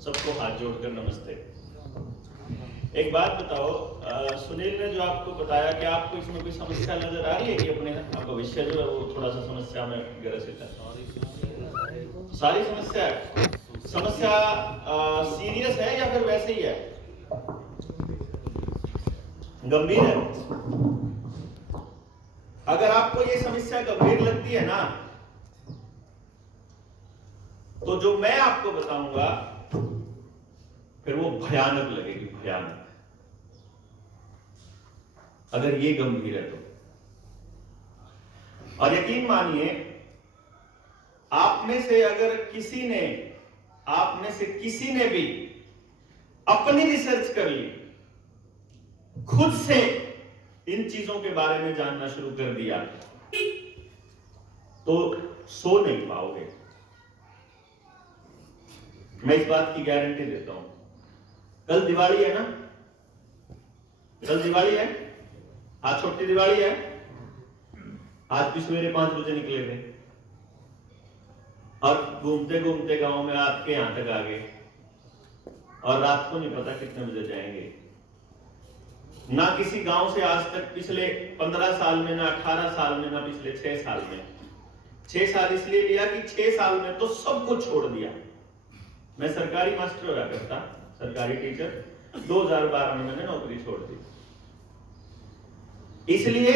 सबको हाथ जोड़कर नमस्ते। एक बात बताओ, सुनील ने जो आपको बताया कि आपको इसमें कोई समस्या नजर आ रही है कि अपने भविष्य जो है वो थोड़ा सा समस्या में ग्रसित है? सारी समस्या है। समस्या सीरियस है या फिर वैसे ही है, गंभीर है? अगर आपको ये समस्या गंभीर लगती है ना, तो जो मैं आपको बताऊंगा फिर वो भयानक लगेगी, भयानक, अगर ये गंभीर है तो। और यकीन मानिए, आप में से किसी ने भी अपनी रिसर्च कर ली, खुद से इन चीजों के बारे में जानना शुरू कर दिया, तो सो नहीं पाओगे। मैं इस बात की गारंटी देता हूं। कल दिवाली है ना, कल दिवाली है, आज छोटी दिवाली है। आज भी सवेरे 5 बजे निकले थे और घूमते घूमते गांव में आपके यहां तक आ गए, और रात को नहीं पता कितने बजे जाएंगे। ना किसी गांव से आज तक पिछले 15 साल में, ना 18 साल में, ना पिछले 6 साल में। 6 साल इसलिए लिया कि 6 साल में तो सब कुछ छोड़ दिया। मैं सरकारी मास्टर हुआ करता, सरकारी टीचर। 2012 में मैंने नौकरी छोड़ दी, इसलिए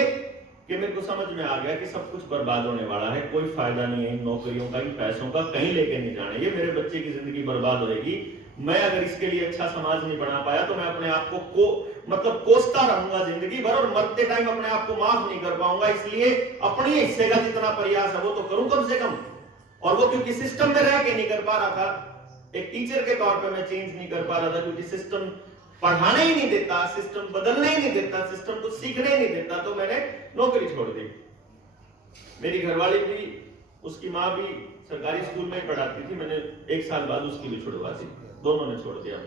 कि मेरे को समझ में आ गया कि सब कुछ बर्बाद होने वाला है, कोई फायदा नहीं है इन नौकरियों का, इन पैसों का, कहीं लेके नहीं जाने, ये मेरे बच्चे की जिंदगी बर्बाद होएगी। मैं अगर इसके लिए अच्छा समाज नहीं बना पाया तो मैं अपने आप को मतलब कोसता रहूंगा जिंदगी भर, और मरते टाइम अपने आप को माफ नहीं कर पाऊंगा। इसलिए अपने हिस्से का जितना प्रयास है वो तो करूं कम से कम। और वो क्योंकि सिस्टम में रह के नहीं कर पा रहा था, एक टीचर के तौर पर मैं चेंज नहीं कर पा रहा था, क्योंकि सिस्टम पढ़ाने ही नहीं देता, सिस्टम बदलने ही नहीं देता, सिस्टम को सीखने ही नहीं देता, तो मैंने नौकरी छोड़ दी। मेरी घरवाली भी, उसकी माँ भी सरकारी स्कूल में ही पढ़ाती थी, मैंने 1 साल बाद उसकी भी छुड़वा दी, दोनों ने छोड़ दिया।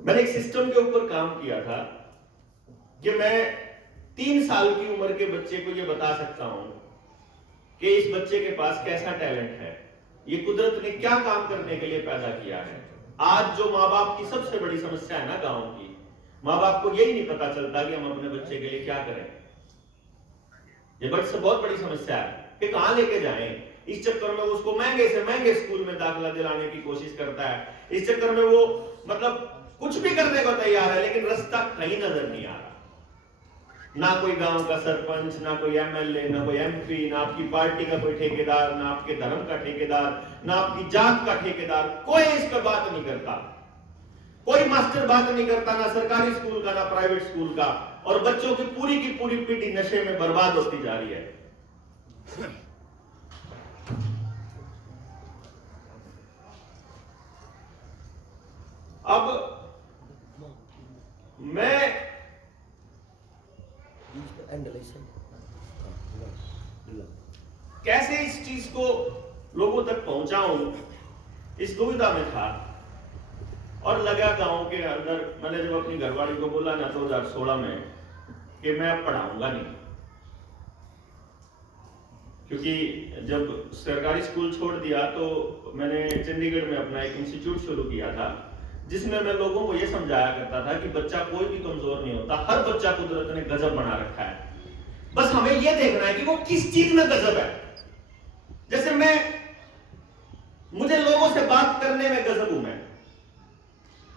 मैंने एक सिस्टम के ऊपर काम किया था कि मैं 3 साल की उम्र के बच्चे को यह बता सकता हूं कि इस बच्चे के पास कैसा टैलेंट है, ये कुदरत ने क्या काम करने के लिए पैदा किया है। आज जो माँ बाप की सबसे बड़ी समस्या है ना गांव की, माँ बाप को यही नहीं पता चलता कि हम अपने बच्चे के लिए क्या करें। ये बहुत बड़ी समस्या है कि कहां लेके जाएं। इस चक्कर में उसको महंगे से महंगे स्कूल में दाखिला दिलाने की कोशिश करता है। इस चक्कर में वो मतलब कुछ भी करने को तैयार है, लेकिन रास्ता कहीं नजर नहीं आ रहा। ना कोई गांव का सरपंच, ना कोई एमएलए, ना कोई एमपी, ना आपकी पार्टी का कोई ठेकेदार, ना आपके धर्म का ठेकेदार, ना आपकी जात का ठेकेदार, कोई इस पर बात नहीं करता। कोई मास्टर बात नहीं करता, ना सरकारी स्कूल का, ना प्राइवेट स्कूल का। और बच्चों की पूरी पीढ़ी नशे में बर्बाद होती जा रही है। अब मैं कैसे इस चीज को लोगों तक पहुंचाऊं, इस दुविधा में था। और लगा गांव के अंदर, मैंने जब अपनी घरवाली को बोला ना 2016 में कि मैं अब पढ़ाऊंगा नहीं, क्योंकि जब सरकारी स्कूल छोड़ दिया तो मैंने चंडीगढ़ में अपना एक इंस्टीट्यूट शुरू किया था, जिसमें मैं लोगों को यह समझाया करता था कि बच्चा कोई भी कमजोर नहीं होता, हर बच्चा कुदरत ने गजब बना रखा है। बस हमें यह देखना है कि वो किस चीज में गजब है। जैसे मुझे लोगों से बात करने में गजब हूं मैं,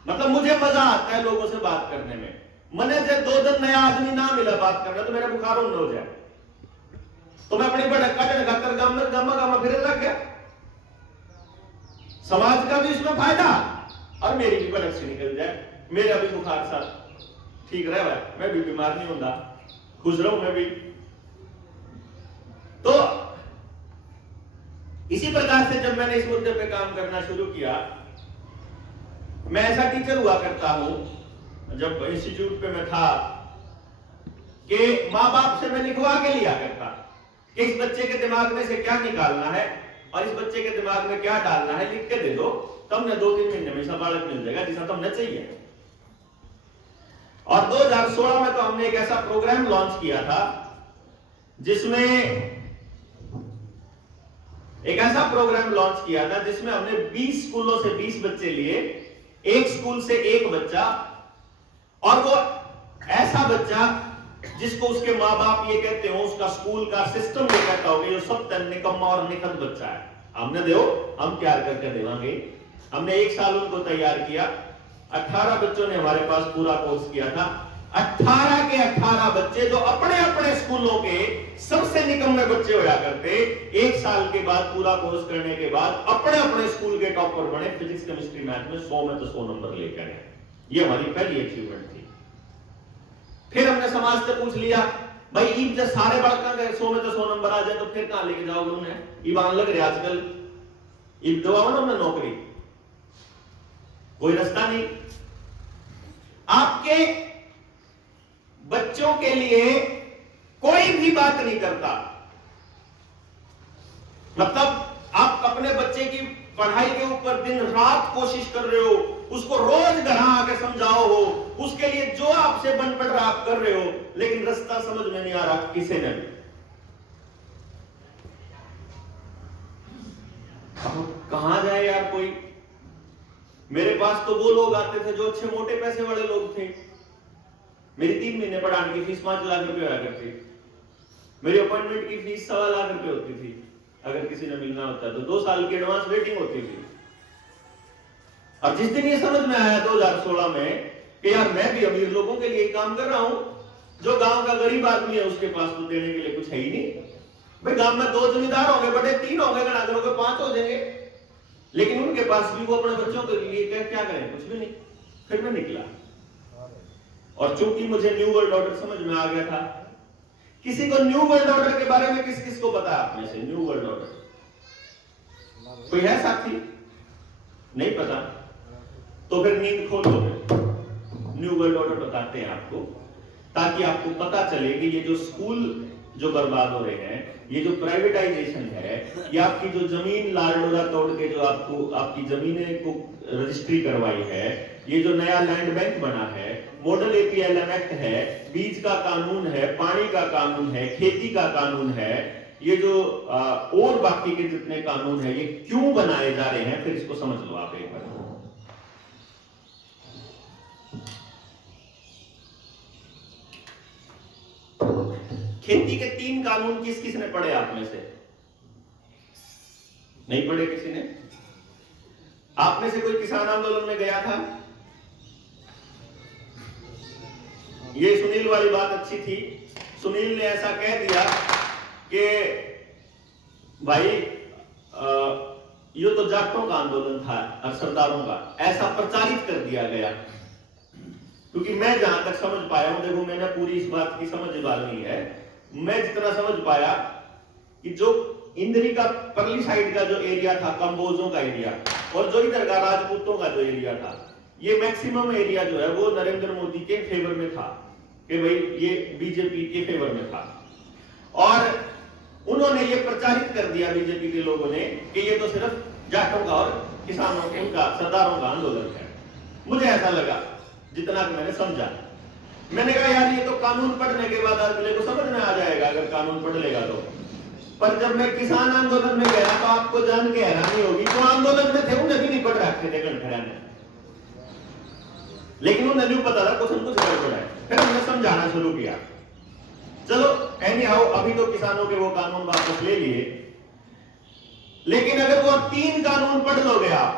मतलब मुझे मजा आता है लोगों से बात करने में। मैंने जब 2 दिन नया आदमी ना मिला बात करना तो मेरा बुखार न हो जाए, तो मैं अपनी खाकर गामा फिर लग गया। समाज का भी इसमें फायदा और मेरी भी भड़क से निकल जाए, मेरा भी बुखार साथ ठीक रहे, मैं भी बीमार नहीं होता, खुश रहूं मैं भी। तो इसी प्रकार से जब मैंने इस मुद्दे पे काम करना शुरू किया, मैं ऐसा टीचर हुआ करता हूं जब इंस्टीट्यूट पे मैं था कि माँ बाप से मैं लिखवा के लिया करता कि इस बच्चे के दिमाग में से क्या निकालना है और इस बच्चे के दिमाग में क्या डालना है, लिख के दे दो, तुमने 2-3 महीने में सब बालक मिल जाएगा जिसका तुमने चाहिए। और 2016 में तो हमने एक ऐसा प्रोग्राम लॉन्च किया था जिसमें एक ऐसा प्रोग्राम लॉन्च किया था जिसमें हमने 20 स्कूलों से 20 बच्चे लिए, एक स्कूल से एक बच्चा, और वो ऐसा बच्चा जिसको उसके माँ बाप ये कहते हो, उसका स्कूल का सिस्टम ये कहता हो कि जो सब निकम्मा और निखत बच्चा है, हमने दो हम तैयार करके देवांगे। हमने 1 साल उनको तैयार किया। 18 बच्चों ने हमारे पास पूरा कोर्स किया था। 18 के 18 बच्चे जो अपने अपने स्कूलों के सबसे निकम्मे बच्चे होया करते, 1 साल के बाद पूरा कोर्स करने के बाद अपने अपने स्कूल के टॉपर बने। फिजिक्स केमिस्ट्री मैथ में 100 में तो 100 नंबर लेकर आए। ये हमारी पहली अचीवमेंट थी। फिर हमने समाज से पूछ लिया, भाई ईब जब सारे बालका के 100 में तो 100 नंबर आ जाए तो फिर कहां लेके जाओगे उन्हें? ईबान लग रहे आजकल ईब दवाओ ना उन्हें नौकरी, कोई रास्ता नहीं। आपके बच्चों के लिए कोई भी बात नहीं करता। मतलब आप अपने बच्चे की पढ़ाई के ऊपर दिन रात कोशिश कर रहे हो, उसको रोज घर आके समझाओ हो, उसके लिए जो आपसे बन पड़ रहा आप कर रहे हो, लेकिन रास्ता समझ में नहीं आ रहा किसी ने भी। कहां जाए यार कोई? मेरे पास तो वो लोग आते थे जो अच्छे मोटे पैसे वाले लोग थे। मेरी 3 महीने पढ़ाने की फीस 5 लाख रुपए होया करती। मेरी अपॉइंटमेंट की फीस 1.25 लाख रुपए होती थी। अगर किसी ने मिलना होता तो 2 साल की एडवांस वेटिंग होती थी। और जिस दिन ये समझ में आया 2016 में कि यार मैं भी अमीर लोगों के लिए काम कर रहा हूं, जो गांव का गरीब आदमी है उसके पास तो देने के लिए कुछ है ही नहीं। भाई गांव में 2 जमींदार होंगे, बड़े 3 होंगे, गणा करोगे 5 हो जाएंगे, लेकिन उनके पास भी वो अपने बच्चों के लिए क्या करें? कुछ भी नहीं। फिर मैं निकला, और चूंकि मुझे न्यू वर्ल्ड ऑर्डर समझ में आ गया था। किसी को न्यू वर्ल्ड ऑर्डर के बारे में किस किस को पता है आप में से? न्यू वर्ल्ड ऑर्डर कोई है साथी? नहीं पता? तो फिर नींद खोल लो। न्यू वर्ल्ड ऑर्डर बताते हैं आपको, ताकि आपको पता चले कि ये जो स्कूल जो बर्बाद हो रहे हैं, ये जो प्राइवेटाइजेशन है, ये आपकी जो जमीन लाल डोरा तोड़ के जो आपको आपकी जमीनें को रजिस्ट्री करवाई है, ये जो नया लैंड बैंक बना है, मॉडल एपीएलएम एक्ट है, बीज का कानून है, पानी का कानून है, खेती का कानून है, ये जो और बाकी के जितने कानून है, ये क्यों बनाए जा रहे हैं? फिर इसको समझ लो आप एक बार। खेती के 3 कानून किस किस ने पढ़े आप में से? नहीं पढ़े किसी ने? आप में से कोई किसान आंदोलन में गया था? ये सुनील वाली बात अच्छी थी। सुनील ने ऐसा कह दिया कि भाई ये तो जाटों का आंदोलन था और सरदारों का, ऐसा प्रचारित कर दिया गया। क्योंकि मैं जहां तक समझ पाया हूं, देखो मैंने पूरी इस बात की समझ डालनी है, मैं जितना समझ पाया कि जो इंद्री का परली साइड का जो एरिया था, कंबोजों का एरिया, और जो इधर का राजपूतों का जो एरिया था, ये मैक्सिमम एरिया जो है वो नरेंद्र मोदी के फेवर में था, कि भाई ये बीजेपी के फेवर में था। और उन्होंने ये प्रचारित कर दिया बीजेपी के लोगों ने कि ये तो सिर्फ जाटों का और किसानों का, सरदारों का आंदोलन है। मुझे ऐसा लगा, जितना कि मैंने समझा। मैंने कहा यार ये तो कानून पढ़ने के बाद अगले को समझ में आ जाएगा, अगर कानून पढ़ लेगा तो। पर जब मैं किसान आंदोलन में गया तो आपको जान के हैरानी होगी, जो आंदोलन में थे उन्हें भी नहीं पढ़ रखे थे गणखराने, लेकिन उन्हें नहीं पता था कुछ न कुछ गड़बड़ है। फिर हमने समझाना शुरू किया। चलो एनी हाउ, अभी तो किसानों के वो कानून वापस ले लिए, लेकिन अगर वो 3 कानून पढ़ लोगे आप,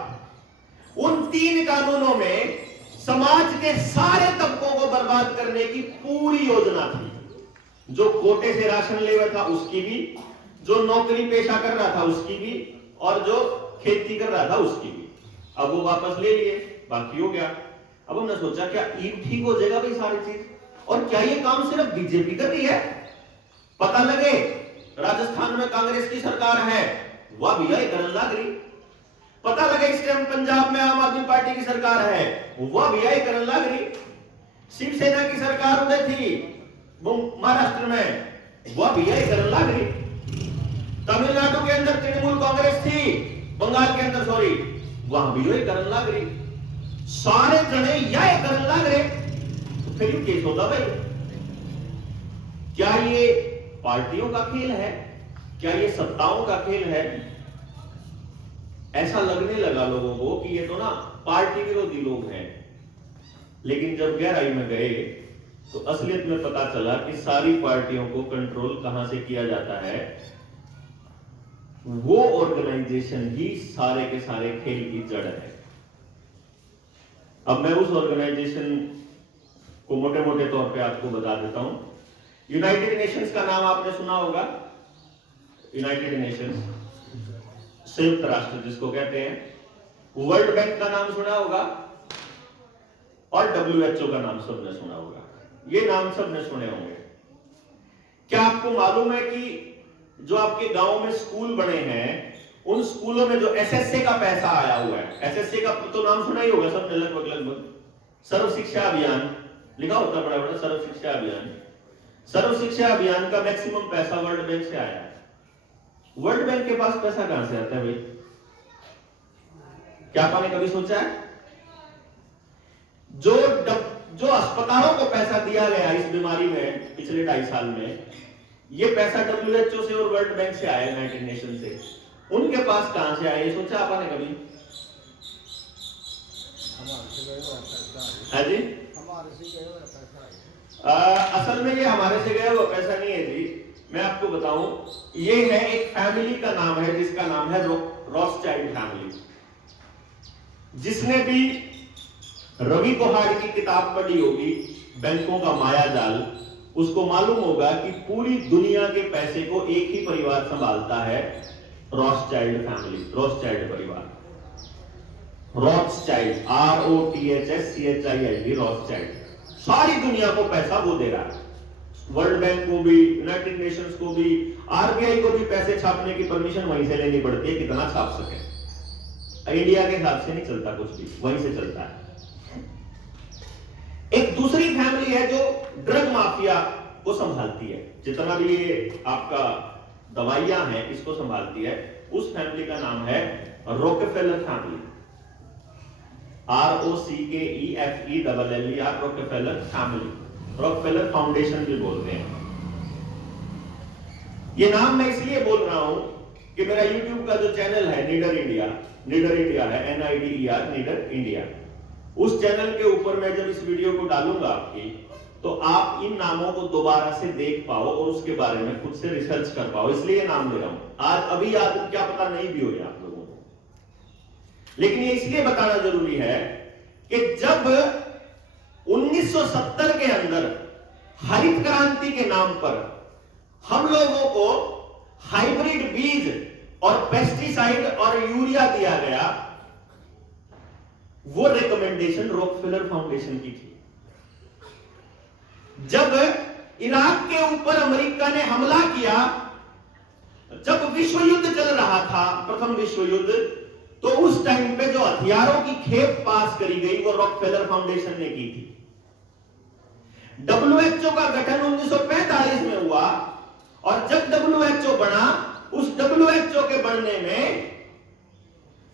उन 3 कानूनों में समाज के सारे तबकों को बर्बाद करने की पूरी योजना थी। जो कोटे से राशन ले रहा था उसकी भी, जो नौकरी पेशा कर रहा था उसकी भी, और जो खेती कर रहा था उसकी भी। अब वो वापस ले लिए, बाकी हो गया। अब हमने सोचा क्या ईब ठीक हो जाएगा भाई सारी चीज? और क्या ये काम सिर्फ बीजेपी कर रही है? पता लगे राजस्थान में कांग्रेस की सरकार है, वह भी करन लग रही। पता लगे इस टाइम पंजाब में आम आदमी पार्टी की सरकार है, वह भी करन लग रही। शिवसेना की सरकार उधर थी महाराष्ट्र में, वह भी करन लग रही। तमिलनाडु के अंदर तृणमूल कांग्रेस थी, बंगाल के अंदर सॉरी, वहां भी यही करन लग रही। सारे जने यह करन लग रहे, तो फिर ये केस होगा भाई। क्या ये पार्टियों का खेल है? क्या ये सत्ताओं का खेल है? ऐसा लगने लगा लोगों को कि ये तो ना पार्टी विरोधी लोग हैं। लेकिन जब गहराई में गए तो असलियत में पता चला कि सारी पार्टियों को कंट्रोल कहां से किया जाता है, वो ऑर्गेनाइजेशन ही सारे के सारे खेल की जड़ है। अब मैं उस ऑर्गेनाइजेशन को मोटे मोटे तौर पे आपको बता देता हूं। यूनाइटेड नेशंस का नाम आपने सुना होगा। यूनाइटेड नेशंस, संयुक्त राष्ट्र जिसको कहते हैं। वर्ल्ड बैंक का नाम सुना होगा और WHO का नाम सबने सुना होगा। ये नाम सबने सुने होंगे। क्या आपको मालूम है कि जो आपके गांव में स्कूल बने हैं, उन स्कूलों में जो SSA का पैसा आया हुआ है, SSA का तो नाम सुना ही होगा सबने लगभग। सर्व शिक्षा अभियान लिखा होता है बड़ा बड़ा, सर्व शिक्षा अभियान। सर्व शिक्षा अभियान का मैक्सिमम पैसा वर्ल्ड बैंक से आया है। वर्ल्ड बैंक के पास पैसा कहां से आता है भाई? क्या आपने कभी सोचा है? जो अस्पतालों को पैसा दिया गया इस बीमारी में पिछले 2.5 साल में, ये पैसा WHO से और वर्ल्ड बैंक से आया, यूनाइटेड नेशन से। उनके पास कहां से आया, ये सोचा आपने कभी? हाँ जी, असल में ये हमारे से गया हुआ पैसा नहीं है जी। मैं आपको बताऊं, ये है एक फैमिली का नाम है जिसका नाम है रॉथस्चाइल्ड फैमिली। जिसने भी रवि कोहाड़ की किताब पढ़ी होगी, बैंकों का माया जाल, उसको मालूम होगा कि पूरी दुनिया के पैसे को एक ही परिवार संभालता है, रॉथस्चाइल्ड फैमिली, रॉथस्चाइल्ड परिवार। Rothschild, ROTHSCHILD, Rothschild. सारी दुनिया को पैसा वो दे रहा है। वर्ल्ड बैंक को भी, यूनाइटेड नेशंस को भी, RBI को भी पैसे छापने की परमिशन वहीं से लेनी पड़ती है, कितना छाप सके। इंडिया के हिसाब से नहीं चलता कुछ भी, वहीं से चलता है। एक दूसरी फैमिली है जो ड्रग माफिया को संभालती है, जितना भी ये आपका दवाइयां हैं इसको संभालती है। उस फैमिली का नाम है Rockefeller family, ROCKEFELLER, Rockefeller family. Rockefeller foundation भी बोलते हैं। ये नाम मैं इसलिए बोल रहा हूं कि मेरा YouTube का जो चैनल है नीडर इंडिया है, NIDER, नीडर इंडिया। उस चैनल के ऊपर मैं जब इस वीडियो को डालूंगा आपकी, तो आप इन नामों को दोबारा से देख पाओ और उसके बारे में खुद से रिसर्च कर पाओ, इसलिए नाम ले रहा हूं। आज अभी याद क्या पता नहीं भी हो आप लोगों को, लेकिन ये इसलिए बताना जरूरी है कि जब 1970 के अंदर हरित क्रांति के नाम पर हम लोगों को हाइब्रिड बीज और पेस्टिसाइड और यूरिया दिया गया, वो रिकमेंडेशन रॉकफेलर फाउंडेशन की थी। जब इराक के ऊपर अमेरिका ने हमला किया, जब विश्व युद्ध चल रहा था, प्रथम विश्व युद्ध, तो उस टाइम पे जो हथियारों की खेप पास करी गई वो रॉकफेलर फाउंडेशन ने की थी। WHO का गठन 1945 में हुआ और जब WHO बना, उस WHO के बनने में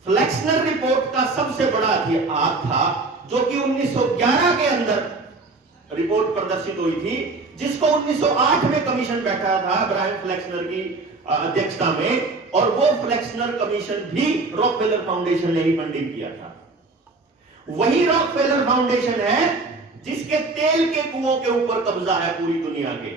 फ्लेक्सनर रिपोर्ट का सबसे बड़ा हाथ था, जो कि 1911 के अंदर रिपोर्ट प्रदर्शित हुई थी, जिसको 1908 में कमीशन बैठा था ब्रायन फ्लेक्सनर की अध्यक्षता में, और वो फ्लेक्सनर कमीशन भी रॉकफेलर फाउंडेशन ने ही फंडिंग किया था। वही रॉकफेलर फाउंडेशन है जिसके तेल के कुओं के ऊपर कब्जा है पूरी दुनिया के।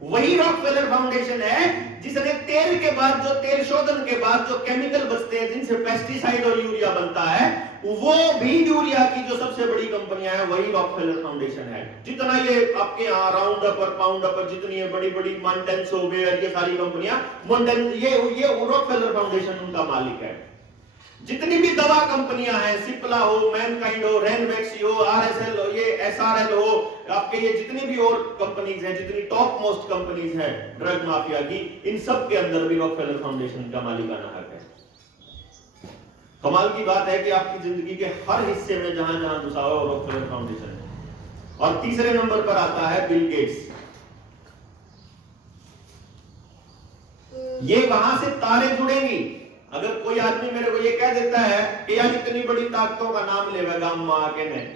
वही रॉकफेलर फाउंडेशन है जिसने तेल के बाद, जो तेल शोधन के बाद जो केमिकल बचते हैं जिनसे पेस्टिसाइड और यूरिया बनता है, वो भी यूरिया की जो सबसे बड़ी कंपनियां हैं वही रॉकफेलर फाउंडेशन है। जितना ये आपके यहाँ राउंड अप और पाउंड अप, जितनी है बड़ी बड़ी मॉन्टेंसोवेयर, ये सारी कंपनियां, ये रॉकफेलर फाउंडेशन उनका मालिक है। जितनी भी दवा कंपनियां हैं, सिप्ला हो, मैनकाइंड हो, रेनबैक्सी हो, RSL हो, ये SRL हो, आपके ये जितनी भी और कंपनीज हैं, जितनी टॉप मोस्ट कंपनीज हैं ड्रग माफिया की, इन सब के अंदर भी रॉकफेलर फाउंडेशन का मालिकाना हक है। कमाल की बात है कि आपकी जिंदगी के हर हिस्से में जहां जहां घुसा हुआ रॉकफेलर फाउंडेशन है। और तीसरे नंबर पर आता है बिल गेट्स। ये वहां से तारे जुड़ेंगी। अगर कोई आदमी मेरे को ये कह देता है कि यार इतनी बड़ी ताकतों का नाम लेगा गांव में आके, नहीं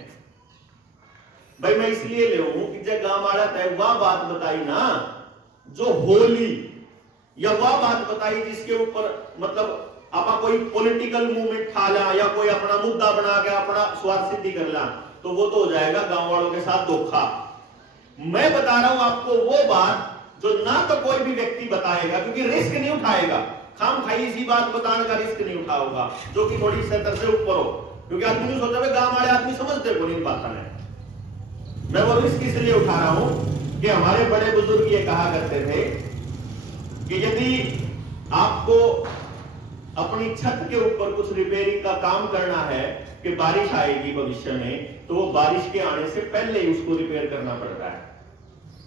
भाई, मैं इसलिए ले हूं कि जब गांव आ जाता है वह बात बताई ना जो होली, या वह बात बताई जिसके ऊपर मतलब आप कोई पॉलिटिकल मूवमेंट ठा ला या कोई अपना मुद्दा बना के अपना स्वार्थ सिद्धि कर ला, तो वो तो हो जाएगा गांव वालों के साथ धोखा। मैं बता रहा हूं आपको वो बात जो ना तो कोई भी व्यक्ति बताएगा, क्योंकि रिस्क नहीं उठाएगा, खाम खाई इसी बात बताने का रिस्क नहीं उठाओगा जो कि थोड़ी सतर से ऊपर हो, क्योंकि आदमी ने सोचा गांव वाले आदमी समझते को नहीं बात है। मैं वो रिस्क इसलिए उठा रहा हूं कि हमारे बड़े बुजुर्ग ये कहा करते थे कि यदि आपको अपनी छत के ऊपर कुछ रिपेयरिंग का काम करना है कि बारिश आएगी भविष्य में, तो वो बारिश के आने से पहले ही उसको रिपेयर करना पड़ता है।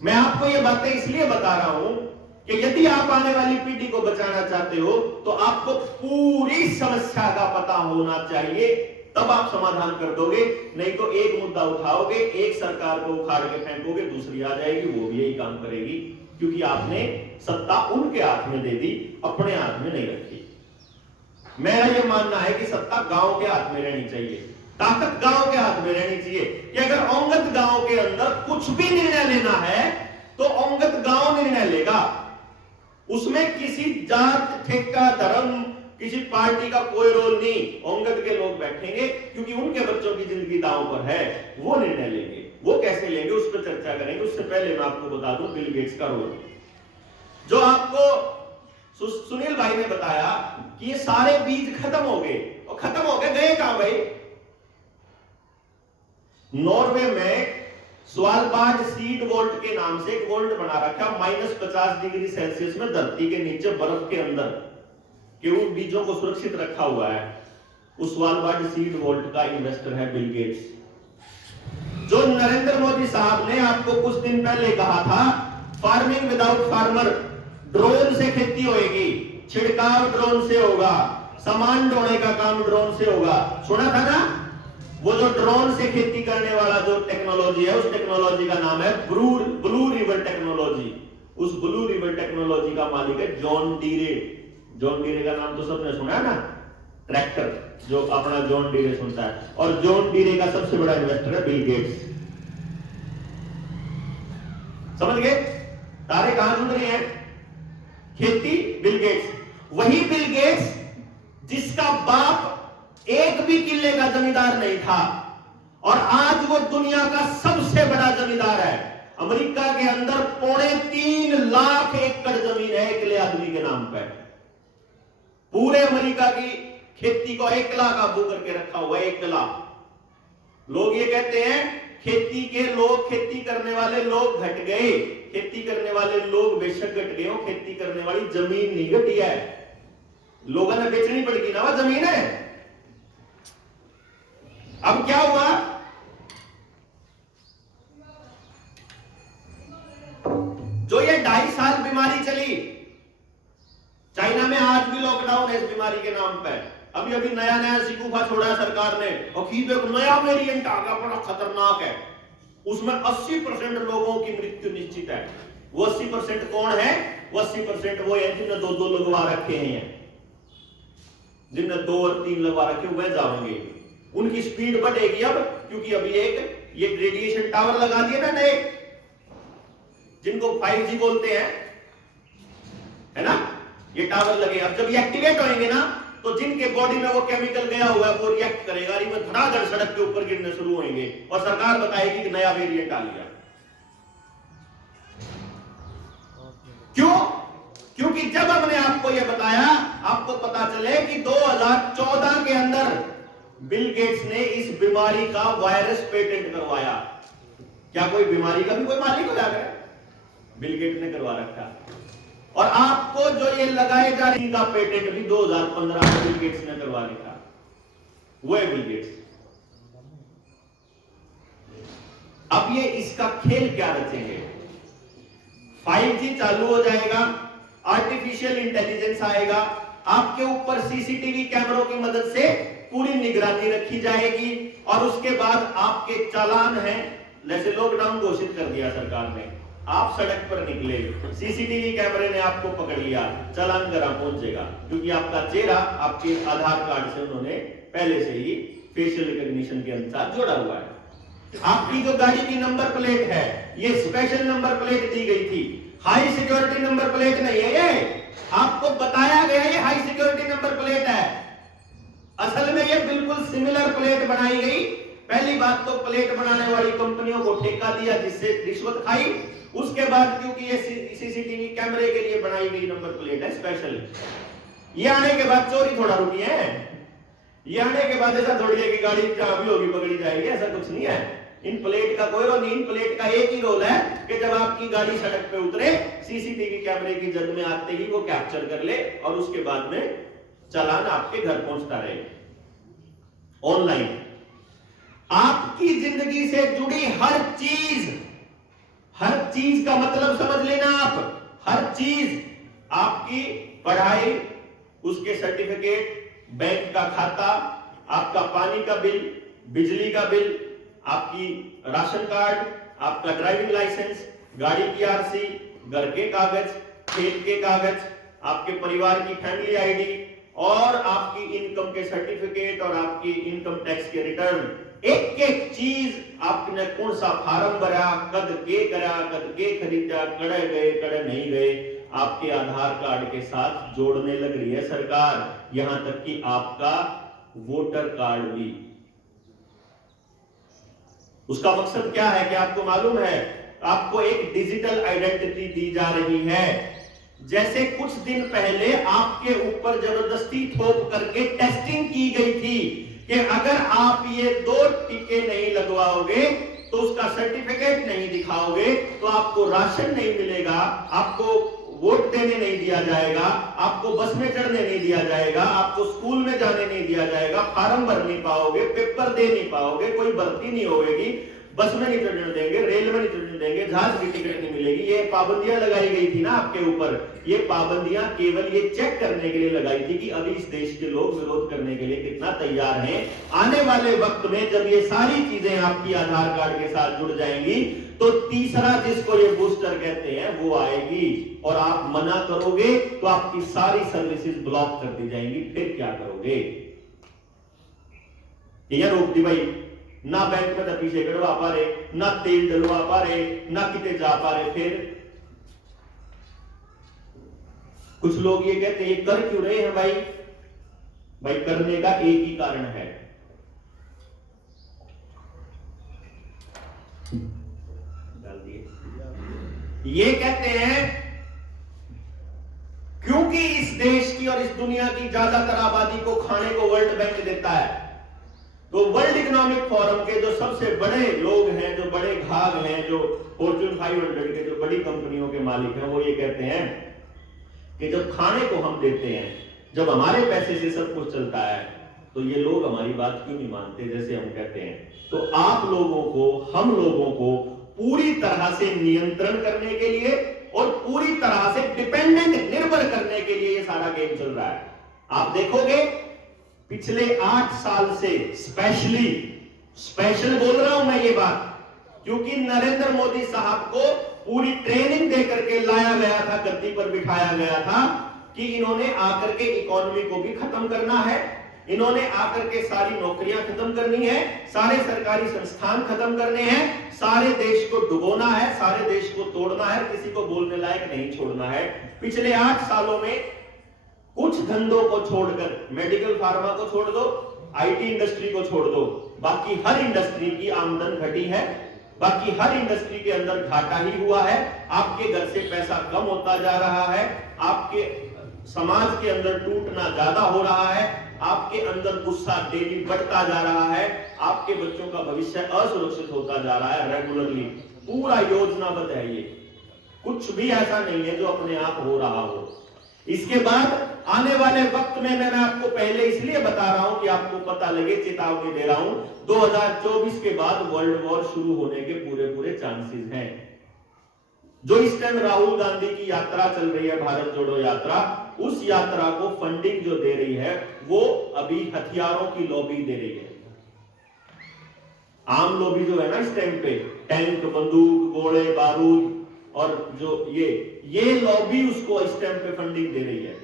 मैं आपको ये बातें इसलिए बता रहा हूं कि यदि आप आने वाली पीढ़ी को बचाना चाहते हो तो आपको पूरी समस्या का पता होना चाहिए, तब आप समाधान कर दोगे। नहीं तो एक मुद्दा उठाओगे, एक सरकार को उखाड़ के फेंकोगे, दूसरी आ जाएगी, वो भी यही काम करेगी, क्योंकि आपने सत्ता उनके हाथ में दे दी, अपने हाथ में नहीं रखी। मेरा यह मानना है कि सत्ता गांव के हाथ में रहनी चाहिए, ताकत गांव के हाथ में रहनी चाहिए कि अगर अंगत गांव के अंदर कुछ भी निर्णय लेना है तो अंगत गांव निर्णय लेगा। उसमें किसी जात, ठेका, धर्म, किसी पार्टी का कोई रोल नहीं। अंगत के लोग बैठेंगे क्योंकि उनके बच्चों की जिंदगी दांव पर है, वो निर्णय लेंगे। वो कैसे लेंगे उस पर चर्चा करेंगे। उससे पहले मैं आपको बता दूं बिल गेट्स का रोल, जो आपको सुनील भाई ने बताया कि ये सारे बीज खत्म हो गए, और खत्म हो गए कहां भाई? नॉर्वे में स्वालबार्ड सीड वोल्ट के नाम से एक वोल्ट बना रखा, -50 डिग्री सेल्सियस में धरती के नीचे बर्फ के अंदर कि उन बीजों को सुरक्षित रखा हुआ है। उस स्वालबार्ड सीड वोल्ट का इन्वेस्टर है बिल गेट्स। जो नरेंद्र मोदी साहब ने आपको कुछ दिन पहले कहा था फार्मिंग विदाउट फार्मर, ड्रोन से खेती होगी, छिड़काव ड्रोन से होगा, सामान ढोने का काम ड्रोन से होगा, सुना था ना? वो जो ड्रोन से खेती करने वाला जो टेक्नोलॉजी है, उस टेक्नोलॉजी का नाम है ब्लू रिवर टेक्नोलॉजी। उस ब्लू रिवर टेक्नोलॉजी का मालिक है जॉन डीरे। जॉन डीरे का नाम तो सबने सुना है ना, ट्रैक्टर जो अपना जॉन डीरे सुनता है, और जॉन डीरे का सबसे बड़ा इन्वेस्टर है बिल गेट्स। समझ गए? तारे कहां सुन रही हैं? खेती बिल गेट्स। वही बिल गेट्स जिसका बाप एक भी किले का जमींदार नहीं था और आज वो दुनिया का सबसे बड़ा जमींदार है। अमेरिका के अंदर 3.25 लाख एकड़ जमीन है अकेले आदमी के नाम पर। पूरे अमेरिका की खेती को 1 लाख काबू करके रखा हुआ है, 1 लाख। लोग ये कहते हैं खेती के लोग, खेती करने वाले लोग घट गए। खेती करने वाले लोग बेशक घट गए हो, खेती करने वाली जमीन नहीं घटी है। लोगों ने बेचनी पड़ेगी ना, वह जमीन है। अब क्या हुआ? जो ये 2.5 साल बीमारी चली, चाइना में आज भी लॉकडाउन है इस बीमारी के नाम पर। अभी अभी नया शिकूफा छोड़ा है सरकार ने, और एक नया वेरिएंट आ गया, बड़ा खतरनाक है। उसमें 80% लोगों की मृत्यु निश्चित है। वो 80% कौन है? वो 80% वो है जिन्हें 2 लगवा रखे हैं, जिन्हें 2 और 3 लगवा रखे हुए जाएंगे। उनकी स्पीड बढ़ेगी अब, क्योंकि अभी ये रेडिएशन टावर लगा दिए ना नए, जिनको 5G बोलते हैं, है ना? ये टावर लगे। अब जब ये एक्टिवेट होंगे ना, तो जिनके बॉडी में वो केमिकल गया हुआ है वो रिएक्ट करेगा, वो धड़ाधड़ सड़क के ऊपर गिरने शुरू होंगे और सरकार बताएगी कि नया वेरिएंट आ गया। क्यों? क्योंकि जब हमने आपको यह बताया, आपको पता चले कि 2014 के अंदर बिल गेट्स ने इस बीमारी का वायरस पेटेंट करवाया। क्या कोई बीमारी का भी कोई मालिक हो जाएगा? बिल गेट्स ने करवा रखा। और आपको जो ये लगाए जा रही का पेटेंट भी 2015 में बिल गेट्स ने करवा रखा। वो है बिल गेट्स। अब ये इसका खेल क्या रचेंगे? 5G चालू हो जाएगा, आर्टिफिशियल इंटेलिजेंस आएगा, आपके ऊपर सीसीटीवी कैमरों की मदद से पूरी निगरानी रखी जाएगी, और उसके बाद आपके चालान हैं। जैसे लॉकडाउन घोषित कर दिया सरकार ने, आप सड़क पर निकले, सीसीटीवी कैमरे ने आपको पकड़ लिया, चालान करा पहुंचेगा, क्योंकि आपका चेहरा आपके आधार कार्ड से उन्होंने पहले से ही फेशियल रिकॉग्निशन के अनुसार जोड़ा हुआ है। आपकी जो गाड़ी की नंबर प्लेट है, ये स्पेशल नंबर प्लेट दी गई थी, हाई सिक्योरिटी नंबर प्लेट नहीं है ये। आपको बताया गया ये हाई सिक्योरिटी नंबर प्लेट है, असल में ये बिल्कुल सिमिलर प्लेट बनाई गई। पहली बात तो प्लेट बनाने वाली कंपनियों को ठेका दिया जिससे रिश्वत खाई, उसके बाद क्योंकि ये सीसीटीवी कैमरे के लिए बनाई गई नंबर प्लेट है स्पेशल, ये आने के बाद चोरी थोड़ा रुकी है, ये आने के बाद ऐसा थोड़ी है कि गाड़ी जहां भी होगी पकड़ी जाएगी, ऐसा कुछ नहीं है। इन प्लेट का कोई रोल नहीं, इन प्लेट का एक ही रोल है कि जब आपकी गाड़ी सड़क पे उतरे, सीसीटीवी कैमरे की जद में आते ही वो कैप्चर कर ले और उसके बाद में चालान आपके घर पहुंचता रहे ऑनलाइन। आपकी जिंदगी से जुड़ी हर चीज का मतलब समझ लेना आप, हर चीज, आपकी पढ़ाई, उसके सर्टिफिकेट, बैंक का खाता, आपका पानी का बिल, बिजली का बिल, आपकी राशन कार्ड, आपका ड्राइविंग लाइसेंस, गाड़ी की आरसी, घर के कागज, खेत के कागज, आपके परिवार की फैमिली आईडी और आपकी इनकम के सर्टिफिकेट और आपकी इनकम टैक्स के रिटर्न, एक एक चीज आपने कौन सा फार्म भरा, कद के करा, कद के खरीदा, कड़े गए कड़े नहीं गए, आपके आधार कार्ड के साथ जोड़ने लग रही है सरकार। यहां तक कि आपका वोटर कार्ड भी। उसका मकसद क्या है कि आपको मालूम है, आपको एक डिजिटल आइडेंटिटी दी जा रही है। जैसे कुछ दिन पहले आपके ऊपर जबरदस्ती थोप करके टेस्टिंग की गई थी कि अगर आप ये 2 टीके नहीं लगवाओगे तो उसका सर्टिफिकेट नहीं दिखाओगे तो आपको राशन नहीं मिलेगा, आपको वोट देने नहीं दिया जाएगा, आपको बस में चढ़ने नहीं दिया जाएगा, आपको स्कूल में जाने नहीं दिया जाएगा, फार्म भर नहीं पाओगे, पेपर दे नहीं पाओगे, कोई भर्ती नहीं होगी, बस में नहीं चढ़ने देंगे, रेल में नहीं चढ़ने देंगे, जहाज की टिकट नहीं मिलेगी। ये पाबंदियां लगाई गई थी ना आपके ऊपर, ये पाबंदियां केवल ये चेक करने के लिए लगाई थी कि अभी इस देश के लोग विरोध करने के लिए कितना तैयार हैं। आने वाले वक्त में जब ये सारी चीजें आपकी आधार कार्ड के साथ जुड़ जाएंगी तो तीसरा जिसको ये बूस्टर कहते हैं वो आएगी और आप मना करोगे तो आपकी सारी सर्विसेज ब्लॉक कर दी जाएंगी। फिर क्या करोगे? ये रोक दी भाई, ना बैंक में पीछे कटवा पा रहे, ना तेल डलवा पा रहे, ना किते जा पा रहे। फिर कुछ लोग ये कहते हैं कर क्यों रहे हैं भाई? भाई करने का एक ही कारण है, डाल दिए। ये कहते हैं क्योंकि इस देश की और इस दुनिया की ज्यादातर आबादी को खाने को वर्ल्ड बैंक देता है, तो वर्ल्ड इकोनॉमिक फोरम के जो सबसे बड़े लोग हैं, जो बड़े घाघ हैं, जो फॉर्च्यून 500 के जो बड़ी कंपनियों के मालिक हैं, वो ये कहते हैं कि जब खाने को हम देते हैं, जब हमारे पैसे से सब कुछ चलता है, तो ये लोग हमारी बात क्यों नहीं मानते जैसे हम कहते हैं। तो आप लोगों को, हम लोगों को पूरी तरह से नियंत्रण करने के लिए और पूरी तरह से डिपेंडेंट, निर्भर करने के लिए ये सारा गेम चल रहा है। आप देखोगे पिछले 8 साल से स्पेशल बोल रहा हूं मैं ये बात, क्योंकि नरेंद्र मोदी साहब को पूरी ट्रेनिंग देकर के लाया गया था, गद्दी पर बिठाया गया था कि इन्होंने आकर के इकोनॉमी को भी खत्म करना है, इन्होंने आकर के सारी नौकरियां खत्म करनी है, सारे सरकारी संस्थान खत्म करने हैं, सारे देश को डुबोना है, सारे देश को तोड़ना है, किसी को बोलने लायक नहीं छोड़ना है। पिछले 8 सालों में कुछ धंधों को छोड़कर, मेडिकल फार्मा को छोड़ दो, आईटी इंडस्ट्री को छोड़ दो, बाकी हर इंडस्ट्री की आमदन घटी है, बाकी हर इंडस्ट्री के अंदर घाटा ही हुआ है। आपके घर से पैसा कम होता जा रहा है, आपके समाज के अंदर टूटना ज्यादा हो रहा है, आपके अंदर गुस्सा डेली बढ़ता जा रहा है, आपके बच्चों का भविष्य असुरक्षित होता जा रहा है। रेगुलरली पूरा योजनाबद्ध है, ये कुछ भी ऐसा नहीं है जो अपने आप हो रहा हो। इसके बाद आने वाले वक्त में मैं आपको पहले इसलिए बता रहा हूं कि आपको पता लगे, चेतावनी दे रहा हूं, 2024 के बाद वर्ल्ड वॉर शुरू होने के पूरे चांसेस हैं। जो इस टाइम राहुल गांधी की यात्रा चल रही है, भारत जोड़ो यात्रा, उस यात्रा को फंडिंग जो दे रही है वो अभी हथियारों की लॉबी दे रही है। आम लॉबी जो है ना इस टाइम पे, टैंक, बंदूक, गोले, बारूद और जो ये लॉबी उसको इस टाइम पे फंडिंग दे रही है।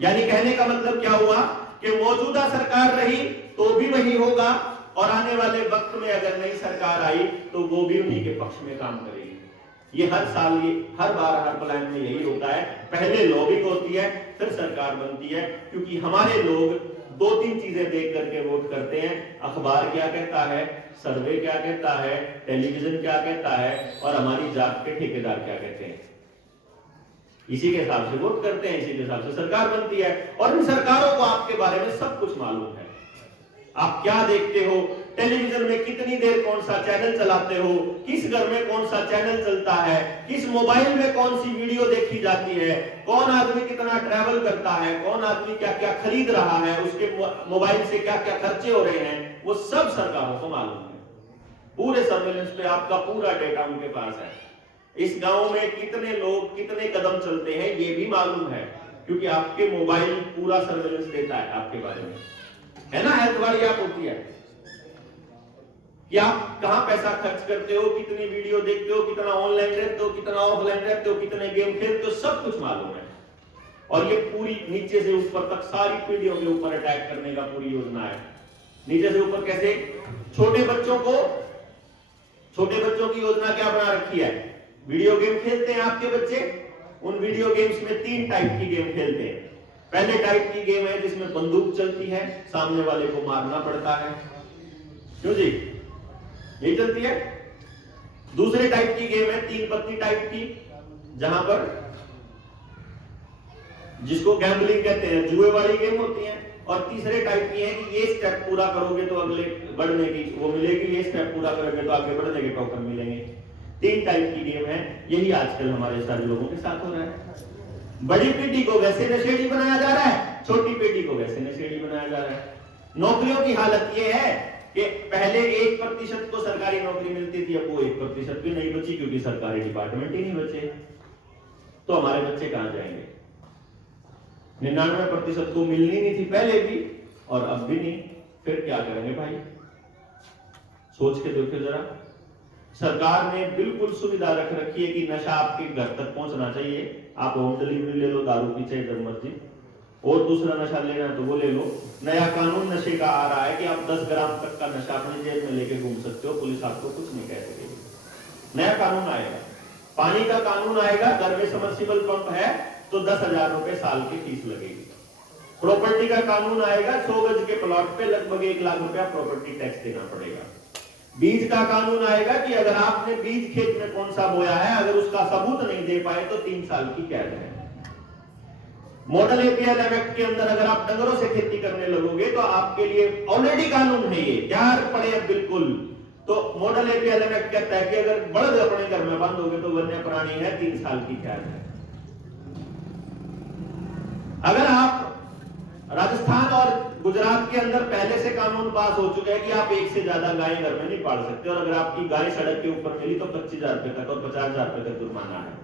यानी कहने का मतलब क्या हुआ कि मौजूदा सरकार रही तो भी वही होगा और आने वाले वक्त में अगर नई सरकार आई तो वो भी उन्हीं के पक्ष में काम करेगी। ये हर साल, ये हर बार हर प्लान में यही होता है। पहले लॉबिंग होती है, फिर सरकार बनती है, क्योंकि हमारे लोग दो तीन चीजें देख करके वोट करते हैं। अखबार क्या कहता है, सर्वे क्या कहता है, टेलीविजन क्या कहता है, और हमारी जात के ठेकेदार क्या कहते हैं। इसी के हिसाब से वोट करते हैं, इसी के हिसाब से सरकार बनती है। और इन सरकारों को आपके बारे में सब कुछ मालूम है। आप क्या देखते हो, टेलीविजन में कितनी देर कौन सा चैनल चलाते हो, किस घर में कौन सा चैनल चलता है, किस मोबाइल में कौन सी वीडियो देखी जाती है, कौन आदमी कितना ट्रैवल करता है, कौन आदमी क्या क्या खरीद रहा है, उसके मोबाइल से क्या क्या खर्चे हो रहे हैं, वो सब सरकारों को मालूम है। पूरे सर्वेलेंस पे आपका पूरा डेटा उनके पास है। इस गांव में कितने लोग कितने कदम चलते हैं ये भी मालूम है, क्योंकि आपके मोबाइल पूरा सर्वेलेंस देता है आपके बारे में, है ना। हेल्थ वाली ऐप होती है कि आप कहां पैसा खर्च करते हो, कितनी वीडियो देखते हो, कितना ऑनलाइन रहते हो, कितना ऑफलाइन रहते हो, कितने गेम खेलते हो, सब कुछ मालूम है। और ये पूरी नीचे से ऊपर तक सारी पीढ़ियों के ऊपर अटैक करने का पूरी योजना है। नीचे से ऊपर कैसे, छोटे बच्चों की योजना क्या बना रखी है। वीडियो गेम खेलते हैं आपके बच्चे, उन वीडियो गेम्स में 3 टाइप की गेम खेलते हैं। पहले टाइप की गेम है जिसमें बंदूक चलती है, सामने वाले को मारना पड़ता है, क्यों जी, नहीं चलती है। दूसरे टाइप की गेम है 3 पत्ती टाइप की, जहां पर जिसको गैम्बलिंग कहते हैं, जुए वाली गेम होती है। और तीसरे टाइप की है कि ये स्टेप पूरा करोगे तो अगले बढ़ने की वो मिलेगी, ये स्टेप पूरा करोगे तो आगे बढ़ने के टोकन मिलेंगे। 3 टाइप की गेम है। यही आजकल हमारे सारे लोगों के साथ हो रहा है। बड़ी पीढ़ी को वैसे नशेड़ी बनाया जा रहा है, छोटी पीढ़ी को वैसे नशेड़ी बनाया जा रहा है। नौकरियों की हालत ये है कि पहले 1% को सरकारी नौकरी मिलती थी, अब वो 1% भी नहीं बची, क्योंकि सरकारी डिपार्टमेंट ही नहीं बचे। तो हमारे बच्चे कहां जाएंगे। 99% को मिलनी नहीं थी पहले भी, और अब भी नहीं, फिर क्या करेंगे भाई, सोच के देखो जरा। सरकार ने बिल्कुल सुविधा रख रखी है कि नशा आपके घर तक पहुंचना चाहिए। आप होम डिलीवरी ले लो, दारू पी चाहे जब मर्जी, और दूसरा नशा लेना है तो वो ले लो। नया कानून नशे का आ रहा है कि आप 10 ग्राम तक का नशा अपने जेब में लेके घूम सकते हो, पुलिस आपको कुछ नहीं कह सकेगी। नया कानून आएगा, पानी का कानून आएगा। घर में सबमर्सिबल पंप है तो 10,000 रुपए साल की फीस लगेगी। प्रॉपर्टी का कानून आएगा, 100 गज के प्लॉट पे लगभग 1 लाख रुपया प्रॉपर्टी टैक्स देना पड़ेगा। बीज का कानून आएगा कि अगर आपने बीज खेत में कौन सा बोया है, अगर उसका सबूत नहीं दे पाए तो 3 साल की कैद है। मॉडल एपीएल एक्ट के अंदर अगर आप डंगरों से खेती करने लगोगे तो आपके लिए ऑलरेडी कानून है, ये तैयार पड़े है बिल्कुल। तो मॉडल एपीएल एक्ट कहता है कि अगर बलद अपने घर में बांधोगे तो वन्य प्राणी है, 3 साल की कैद है। अगर आप राजस्थान और गुजरात के अंदर पहले से कानून पास हो चुका है कि आप 1 से ज्यादा गाय घर में नहीं पाल सकते, और अगर आपकी गाय सड़क के ऊपर मिली तो 25,000 रुपए तक और 50,000 रुपए का जुर्माना है।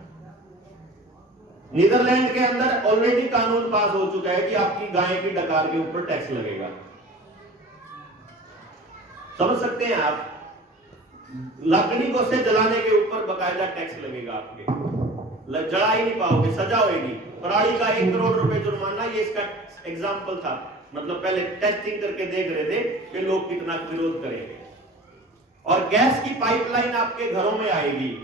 नीदरलैंड के अंदर ऑलरेडी कानून पास हो चुका है कि आपकी गाय की डकार के ऊपर टैक्स लगेगा। समझ सकते हैं आप, लकड़ी को से जलाने के ऊपर बकायदा टैक्स लगेगा, आपके जला ही नहीं पाओगे, सजा होगी। पराली का 1 करोड़ रुपए जुर्माना, ये इसका एग्जाम्पल था। मतलब पहले टेस्टिंग करके देख रहे थे कि लोग कितना विरोध करेंगे। और गैस की पाइपलाइन आपके घरों में आएगी,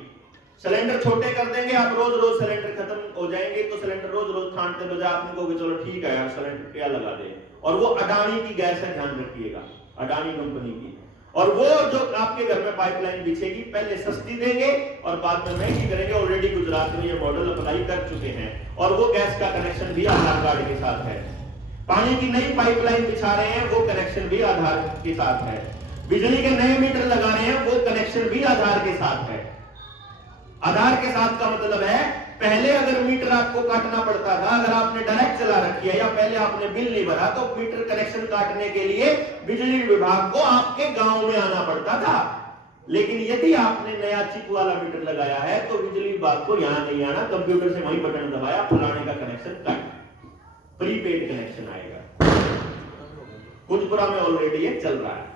सिलेंडर छोटे कर देंगे, आप रोज रोज सिलेंडर खत्म हो जाएंगे तो सिलेंडर रोज रोज छांटते बजाय आपने कहोगे चलो ठीक है यार सिलेंडर क्या लगा दे। और वो अडानी की गैस है, ध्यान रखिएगा, अडानी कंपनी की। और वो जो आपके घर में पाइपलाइन बिछेगी, पहले सस्ती देंगे और बाद में महंगी करेंगे। ऑलरेडी गुजरात में ये मॉडल अप्लाई कर चुके हैं, और वो गैस का कनेक्शन भी आधार कार्ड के साथ है। पानी की नई पाइपलाइन बिछा रहे हैं, वो कनेक्शन भी आधार के साथ है। बिजली के नए मीटर लगा रहे हैं, वो कनेक्शन भी आधार के साथ है। आधार के साथ का मतलब है पहले अगर मीटर आपको काटना पड़ता था, अगर आपने डायरेक्ट चला रखी है या पहले आपने बिल नहीं भरा, तो मीटर कनेक्शन काटने के लिए बिजली विभाग को आपके गांव में आना पड़ता था। लेकिन यदि आपने नया चिप वाला मीटर लगाया है तो बिजली विभाग को यहां नहीं आना, कंप्यूटर से वही बटन दबाया, फलाने का कनेक्शन कट, प्रीपेड कनेक्शन आएगा। कुंजपुरा में ऑलरेडी ये चल रहा है,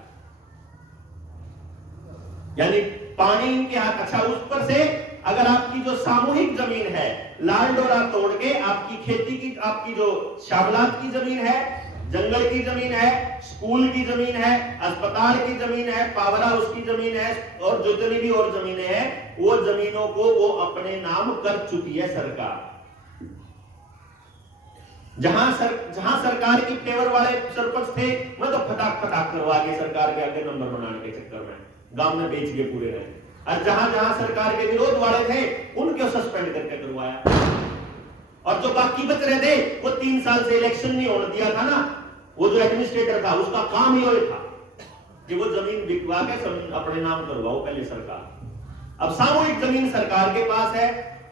यानी पानी इनके हाथ। अच्छा, उस पर से अगर आपकी जो सामूहिक जमीन है, लाल डोरा तोड़ के आपकी खेती की, आपकी जो शाबलात की जमीन है, जंगल की जमीन है, स्कूल की जमीन है, अस्पताल की जमीन है, पावर हाउस की जमीन है, और जितनी भी और जमीनें हैं वो जमीनों को वो अपने नाम कर चुकी है सरकार। जहां सरकार की फेवर वाले सरपंच थे, मैं तो फटाक फटाक करवा के सरकार के आगे नंबर बनाने के चक्कर में गांव में बेच के पूरे रहे, और जहां जहां सरकार के विरोध वाले थे उनको सस्पेंड करके करवाया। और जो बाकी बच रहे थे वो 3 साल से इलेक्शन नहीं होने दिया था ना, वो जो एडमिनिस्ट्रेटर था उसका काम ही वही था कि वो जमीन बिकवा के अपने नाम करवाओ पहले सरकार। अब सामूहिक जमीन सरकार के पास है,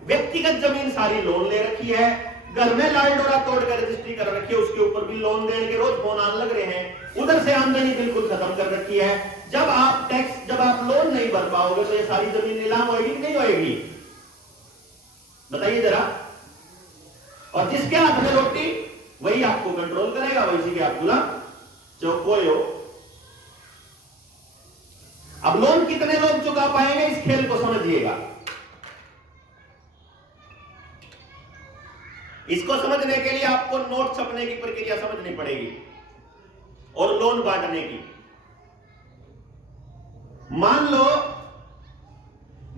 व्यक्तिगत जमीन सारी लोन ले रखी है, घर में लाल डोरा तोड़कर रजिस्ट्री कर रखी है, उसके ऊपर भी लोन देने के रोज फोन आने लग रहे हैं, उधर से आमदनी बिल्कुल खत्म कर रखी है। जब आप लोन नहीं भर पाओगे तो ये सारी जमीन नीलाम होगी कि नहीं होगी, बताइए जरा। और जिसके हाथ में रोटी वही आपको कंट्रोल करेगा, वैसे कि आप गुलाम चौकोए हो। अब लोन कितने लोग चुका पाएंगे इस खेल को समझिएगा। इसको समझने के लिए आपको नोट छपने की प्रक्रिया समझनी पड़ेगी और लोन बांटने की। मान लो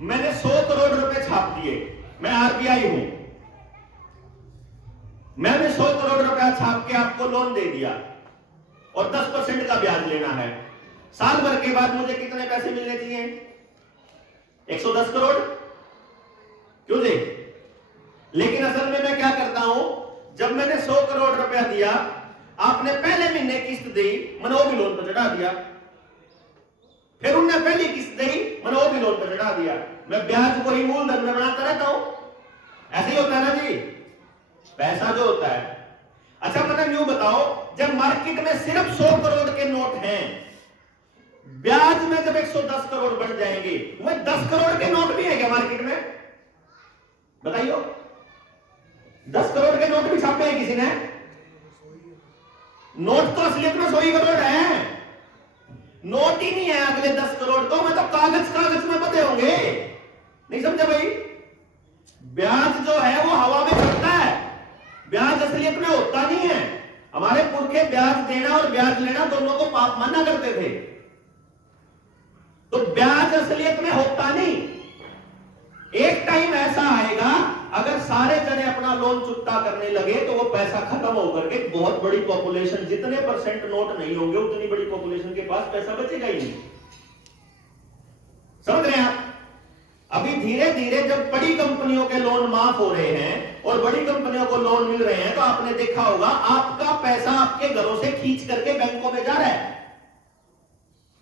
मैंने 100 करोड़ रुपए छाप दिए, मैं आरबीआई हूं, मैंने 100 करोड़ रुपया छाप के आपको लोन दे दिया और 10% का ब्याज लेना है। साल भर के बाद मुझे कितने पैसे मिलने चाहिए? 110 करोड़, क्यों जी? लेकिन असल में मैं क्या करता हूं, जब मैंने 100 करोड़ रुपया दिया, आपने पहले महीने किस्त दी, मैंने वो भी लोन पर चढ़ा दिया, फिर उनने पहली किस्त दी, मैंने वो भी लोन पर चढ़ा दिया, मैं ब्याज को ही मूलधन में बनाता रहता हूं। ऐसे ही होता है ना जी पैसा जो होता है। अच्छा मैंने यूं बताओ, जब मार्केट में सिर्फ 100 करोड़ के नोट हैं, ब्याज में जब 110 करोड़ बढ़ जाएंगे, वह 10 करोड़ के नोट भी है क्या मार्केट में? बताइए, 10 करोड़ के नोट भी छापे हैं किसी ने? नोट तो असलियत में 100 करोड़ है, नोट ही नहीं है अगले 10 करोड़ तो, मैं तो कागज में बंधे होंगे। नहीं समझे भाई? ब्याज जो है वो हवा में चढ़ता है, ब्याज असलियत में होता नहीं है। हमारे पुरखे ब्याज देना और ब्याज लेना दोनों को पाप माना करते थे, तो ब्याज असलियत में होता नहीं। एक टाइम ऐसा आएगा, अगर सारे जने अपना लोन चुकता करने लगे तो वो पैसा खत्म होकर के बहुत बड़ी पॉपुलेशन, जितने परसेंट नोट नहीं होंगे उतनी बड़ी पॉपुलेशन के पास पैसा बचेगा ही नहीं। समझ रहे हैं आप? अभी धीरे धीरे जब बड़ी कंपनियों के लोन माफ हो रहे हैं और बड़ी कंपनियों को लोन मिल रहे हैं, तो आपने देखा होगा आपका पैसा आपके घरों से खींच करके बैंकों में जा रहा है।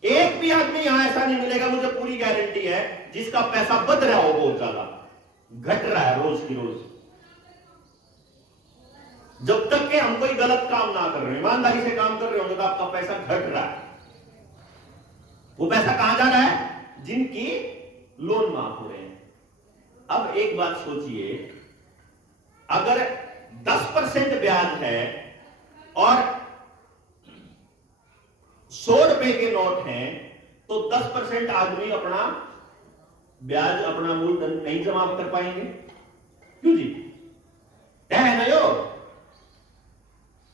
एक भी आदमी यहां ऐसा नहीं मिलेगा, मुझे पूरी गारंटी है, जिसका पैसा बच रहा हो, बहुत ज्यादा घट रहा है रोज की रोज। जब तक कि हम कोई गलत काम ना कर रहे हैं, ईमानदारी से काम कर रहे होंगे, तो आपका पैसा घट रहा है। वो पैसा कहां जा रहा है? जिनकी लोन माफ हो रहे हैं। अब एक बात सोचिए, अगर 10% ब्याज है और 100 रुपए के नोट हैं, तो 10% आदमी अपना ब्याज, अपना मूलधन नहीं जमा कर पाएंगे। क्यों जी? है ना यो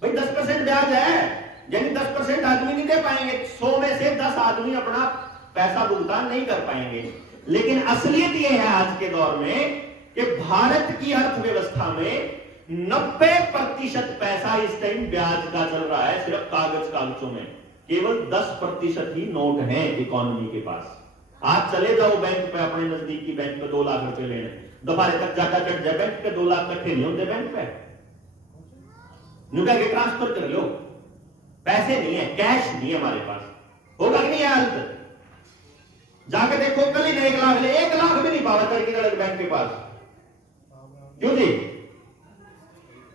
भाई, 10% ब्याज है, यानी 10% आदमी नहीं दे पाएंगे, 100 में से 10 आदमी अपना पैसा भुगतान नहीं कर पाएंगे। लेकिन असलियत यह है आज के दौर में कि भारत की अर्थव्यवस्था में 90% पैसा इस टाइम ब्याज का चल रहा है, सिर्फ कागजों में। केवल 10% ही नोट हैं इकोनॉमी के पास। आज चले जाओ बैंक पे, अपने नजदीक की बैंक पे 2 लाख रुपए लेने, दोबारा तक जाटा चढ़ जाए बैंक पे, 2 लाख इकट्ठे नहीं होते बैंक पे, नुका के ट्रांसफर कर लो, पैसे नहीं है, कैश नहीं है हमारे पास। होगा कि नहीं है हालत? जाके देखो, कल ही 1 लाख ले, 1 लाख भी नहीं पावा करके बैंक के पास। क्यों जी?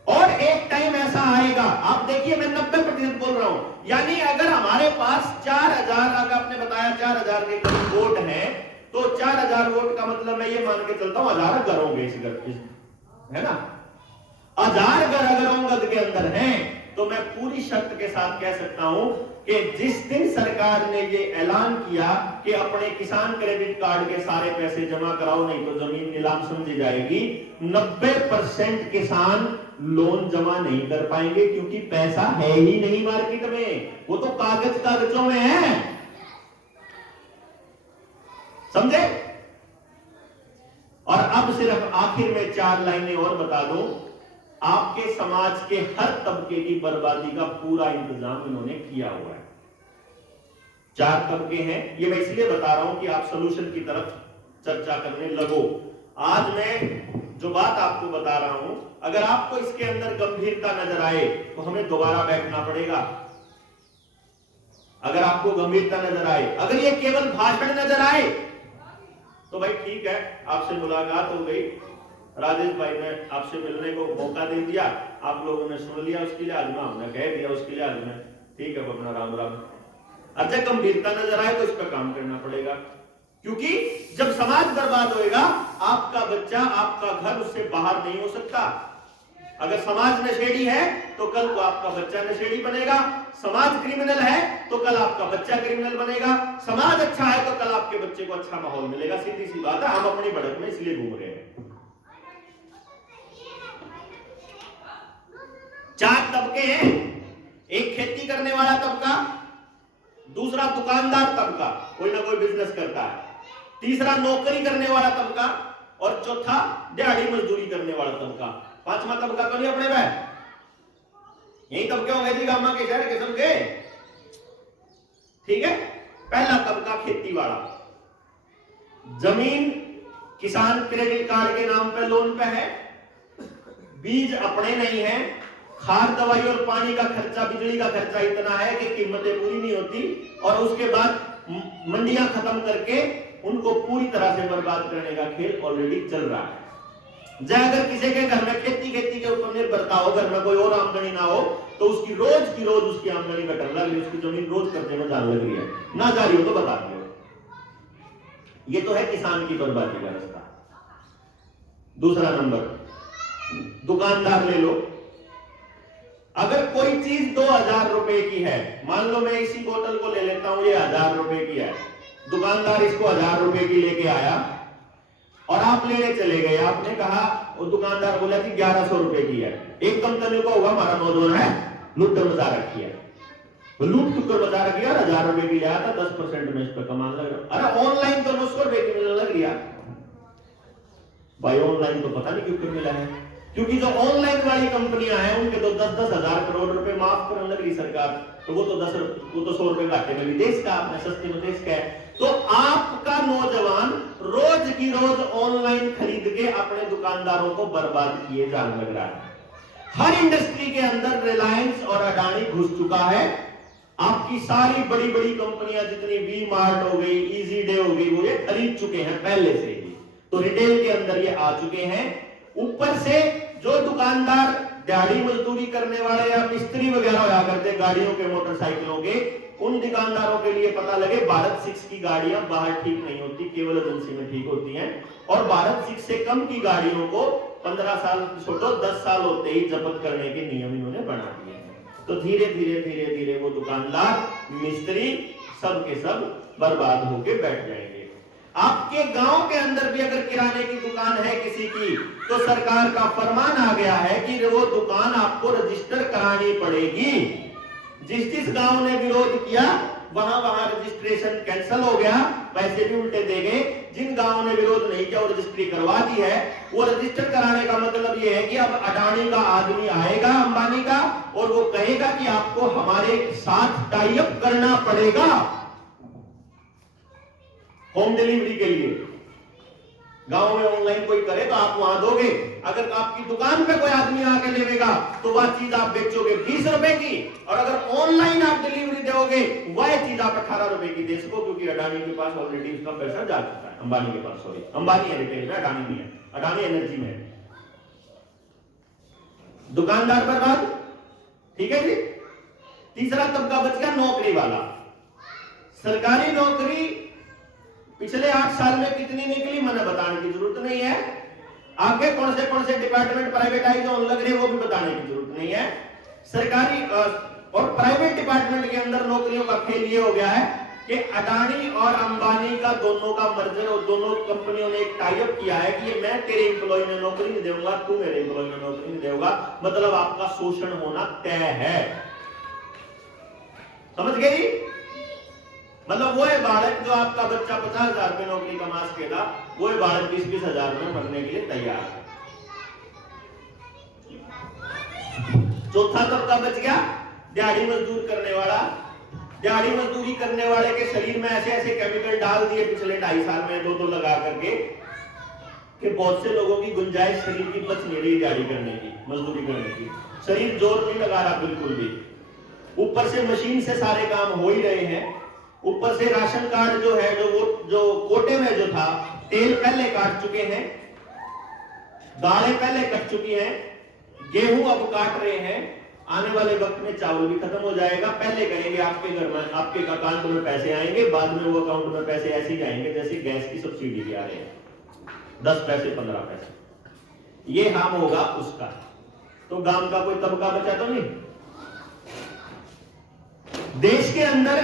और एक टाइम ऐसा आएगा, आप देखिए, मैं 90% बोल रहा हूं, यानी अगर हमारे पास 4000, अगर आपने बताया 4000 के करीब वोट है, तो 4000 वोट का मतलब मैं ये मान के चलता हूं 1000 घर होंगे इस घर, है ना? 1000 घर अगर अंगद के अंदर हैं, तो मैं पूरी शर्त के साथ कह सकता हूं कि जिस दिन सरकार ने ये ऐलान किया कि अपने किसान क्रेडिट कार्ड के सारे पैसे जमा कराओ, नहीं तो जमीन नीलाम समझी जाएगी, 90% किसान लोन जमा नहीं कर पाएंगे, क्योंकि पैसा है ही नहीं मार्केट में, वो तो कागजों में है। समझे? और अब सिर्फ आखिर में 4 लाइनें और बता दूं, आपके समाज के हर तबके की बर्बादी का पूरा इंतजाम इन्होंने किया हुआ है। 4 तबके हैं, ये मैं इसलिए बता रहा हूं कि आप सोल्यूशन की तरफ चर्चा करने लगो। आज मैं जो बात आपको बता रहा हूं, अगर आपको इसके अंदर गंभीरता नजर आए तो हमें दोबारा बैठना पड़ेगा। अगर आपको गंभीरता नजर आए, अगर ये केवल भाषण नजर आए तो भाई ठीक है, आपसे मुलाकात हो गई, राजेश भाई ने आपसे मिलने को मौका दे दिया, आप लोगों ने सुन लिया, उसके लिए आज हमने कह दिया, उसके लिए आज में ठीक है अपना राम राम। अच्छा, गंभीरता नजर आए तो इस पर काम करना पड़ेगा, क्योंकि जब समाज बर्बाद होएगा, आपका बच्चा, आपका घर उससे बाहर नहीं हो सकता। अगर समाज नशेड़ी है तो कल को आपका बच्चा नशेड़ी बनेगा, समाज क्रिमिनल है तो कल आपका बच्चा क्रिमिनल बनेगा, समाज अच्छा है तो कल आपके बच्चे को अच्छा माहौल मिलेगा। सीधी सी बात है, हम अपनी भड़क में इसलिए घूम रहे हैं। 4 तबके हैं, एक खेती करने वाला तबका, दूसरा दुकानदार तबका, कोई ना कोई बिजनेस करता है, तीसरा नौकरी करने वाला तबका, और चौथा दिहाड़ी मजदूरी करने वाला तबका। 5वां तबका तो नहीं अपने में, यही तबके होंगे जी गामा के शहर के सबके, ठीक है। पहला तबका खेती वाला, जमीन किसान क्रेडिट कार्ड के नाम पे लोन पे है, बीज अपने नहीं है, खाद दवाई और पानी का खर्चा, बिजली का खर्चा इतना है कि कीमतें पूरी नहीं होती, और उसके बाद मंडियां खत्म करके उनको पूरी तरह से बर्बाद करने का खेल ऑलरेडी चल रहा है। जब अगर किसी के घर में खेती के ऊपर निर्भरता हो, घर में कोई और आमदनी ना हो, तो उसकी रोज की रोज उसकी आमदनी घटने लग रही है, उसकी जमीन रोज करने में जाने लग रही है, ना जा रही हो तो बता दो। ये तो है किसान की बर्बादी का रास्ता। दूसरा नंबर, दुकानदार ले लो। अगर कोई चीज 2000 रुपए की है, मान लो मैं इसी बोतल को ले लेता हूं, ये 1000 रुपए की है, दुकानदार इसको 1000 रुपए की लेके आया और आप लेने चले गए, आपने कहा, वो दुकानदार बोला कि 1100 रुपए की है। एकदम तने को होगा हमारा नौजवान है, लूट मचा रखी है, लूट क्यों मचा रखी है, 1000 रुपए की लिया था, 10% में इस पर कमान लग रहा। अरे ऑनलाइन तो 900 रुपए की मिलने लग गया भाई, ऑनलाइन तो पता नहीं क्यों मिला है, क्योंकि जो ऑनलाइन वाली कंपनियां हैं उनके तो 10-10 हजार करोड़ रुपए माफ करने लगी सरकार, तो वो तो 100 रुपए घाटे में भी देश का, अपने सस्ते में देश का है। तो आपका नौजवान रोज की रोज ऑनलाइन खरीद के अपने दुकानदारों को बर्बाद किए जाने लग रहा है। हर इंडस्ट्री के अंदर रिलायंस और अडानी घुस चुका है। आपकी सारी बड़ी बड़ी कंपनियां जितनी वी मार्ट हो गई, इजी डे हो गई, वो ये खरीद चुके हैं पहले से ही, तो रिटेल के अंदर ये आ चुके हैं। ऊपर से जो दुकानदार दिहाड़ी मजदूरी करने वाले या मिस्त्री वगैरह होया करते गाड़ियों के, मोटरसाइकिलों के, उन दुकानदारों के लिए पता लगे भारत 6 की गाड़ियां बाहर ठीक नहीं होती, केवल एजेंसी में ठीक होती हैं, और भारत 6 से कम की गाड़ियों को 15 साल छोड़ो 10 साल होते ही जब्त करने के नियम इन्होंने बना दिए हैं। तो धीरे धीरे वो दुकानदार, मिस्त्री सब के सब बर्बाद होके बैठ जाएंगे। आपके गांव के अंदर भी अगर किराने की दुकान है किसी की, तो सरकार का फरमान आ गया है कि वो दुकान आपको रजिस्टर करानी पड़ेगी। जिस गांव ने विरोध किया वहां रजिस्ट्रेशन कैंसिल हो गया, पैसे भी उल्टे दे गए। जिन गांवों ने विरोध नहीं किया, वो रजिस्ट्री करवा दी है। वो रजिस्टर कराने का मतलब ये है कि अब अडानी का आदमी आएगा, अंबानी का, और वो कहेगा कि आपको हमारे साथ टाई अप करना पड़ेगा होम डिलीवरी के लिए। गांव में ऑनलाइन कोई करे तो आप वहां दोगे, अगर आपकी दुकान पे कोई आदमी आके लेगा तो वह चीज आप बेचोगे 20 रुपए की, और अगर ऑनलाइन आप डिलीवरी दोगे वह चीज आप 18 रुपए की दे सको, क्योंकि अडानी के पास ऑलरेडी उसका पैसा जा चुका है। अंबानी के पास, सॉरी, अंबानी है रिटेल में, अडानी नहीं है, अडानी एनर्जी में है। दुकानदार बर्बाद, ठीक है जी। तीसरा तबका बच गया नौकरी वाला। सरकारी नौकरी पिछले 8 साल में कितनी निकली मैंने बताने की जरूरत नहीं है। आगे कौन से डिपार्टमेंट प्राइवेटाइज होने लग रहे हैं वो भी बताने की जरूरत नहीं है। सरकारी और प्राइवेट डिपार्टमेंट के अंदर नौकरियों का खेल ये हो गया है कि अडानी और अंबानी का दोनों का मर्जर और दोनों कंपनियों ने एक टाई अप किया है कि मैं तेरे एम्प्लॉय में नौकरी नहीं दूंगा, तू मेरे एम्प्लॉय में नौकरी नहीं देगा, मतलब आपका शोषण होना तय है। समझ गई? मतलब वो है बालक जो आपका बच्चा 50,000 में नौकरी कमा सकेगा, वो है बालक 20,000 में मरने के लिए तैयार है। चौथा तबका बच गया दिहाड़ी मजदूर करने वाला। दिहाड़ी मजदूरी करने वाले के शरीर में ऐसे ऐसे केमिकल डाल दिए पिछले 2.5 साल में, दो लगा करके, कि बहुत से लोगों की गुंजाइश शरीर की बच नहीं रही दिहाड़ी करने की, मजदूरी करने की। शरीर जोर नहीं लगा रहा बिल्कुल भी। ऊपर से मशीन से सारे काम हो ही रहे हैं, ऊपर से राशन कार्ड जो है जो कोटे में जो था, तेल पहले काट चुके हैं, दालें पहले कट चुकी हैं, गेहूं अब काट रहे हैं, आने वाले वक्त में चावल भी खत्म हो जाएगा। पहले करेंगे आपके घर में, आपके अकाउंट में पैसे आएंगे, बाद में वो अकाउंट में पैसे ऐसे ही जाएंगे जैसे गैस की सब्सिडी के आ रहे हैं, 10 पैसे 15 पैसे। ये हाम होगा उसका। तो गांव का कोई तबका बचा तो नहीं। देश के अंदर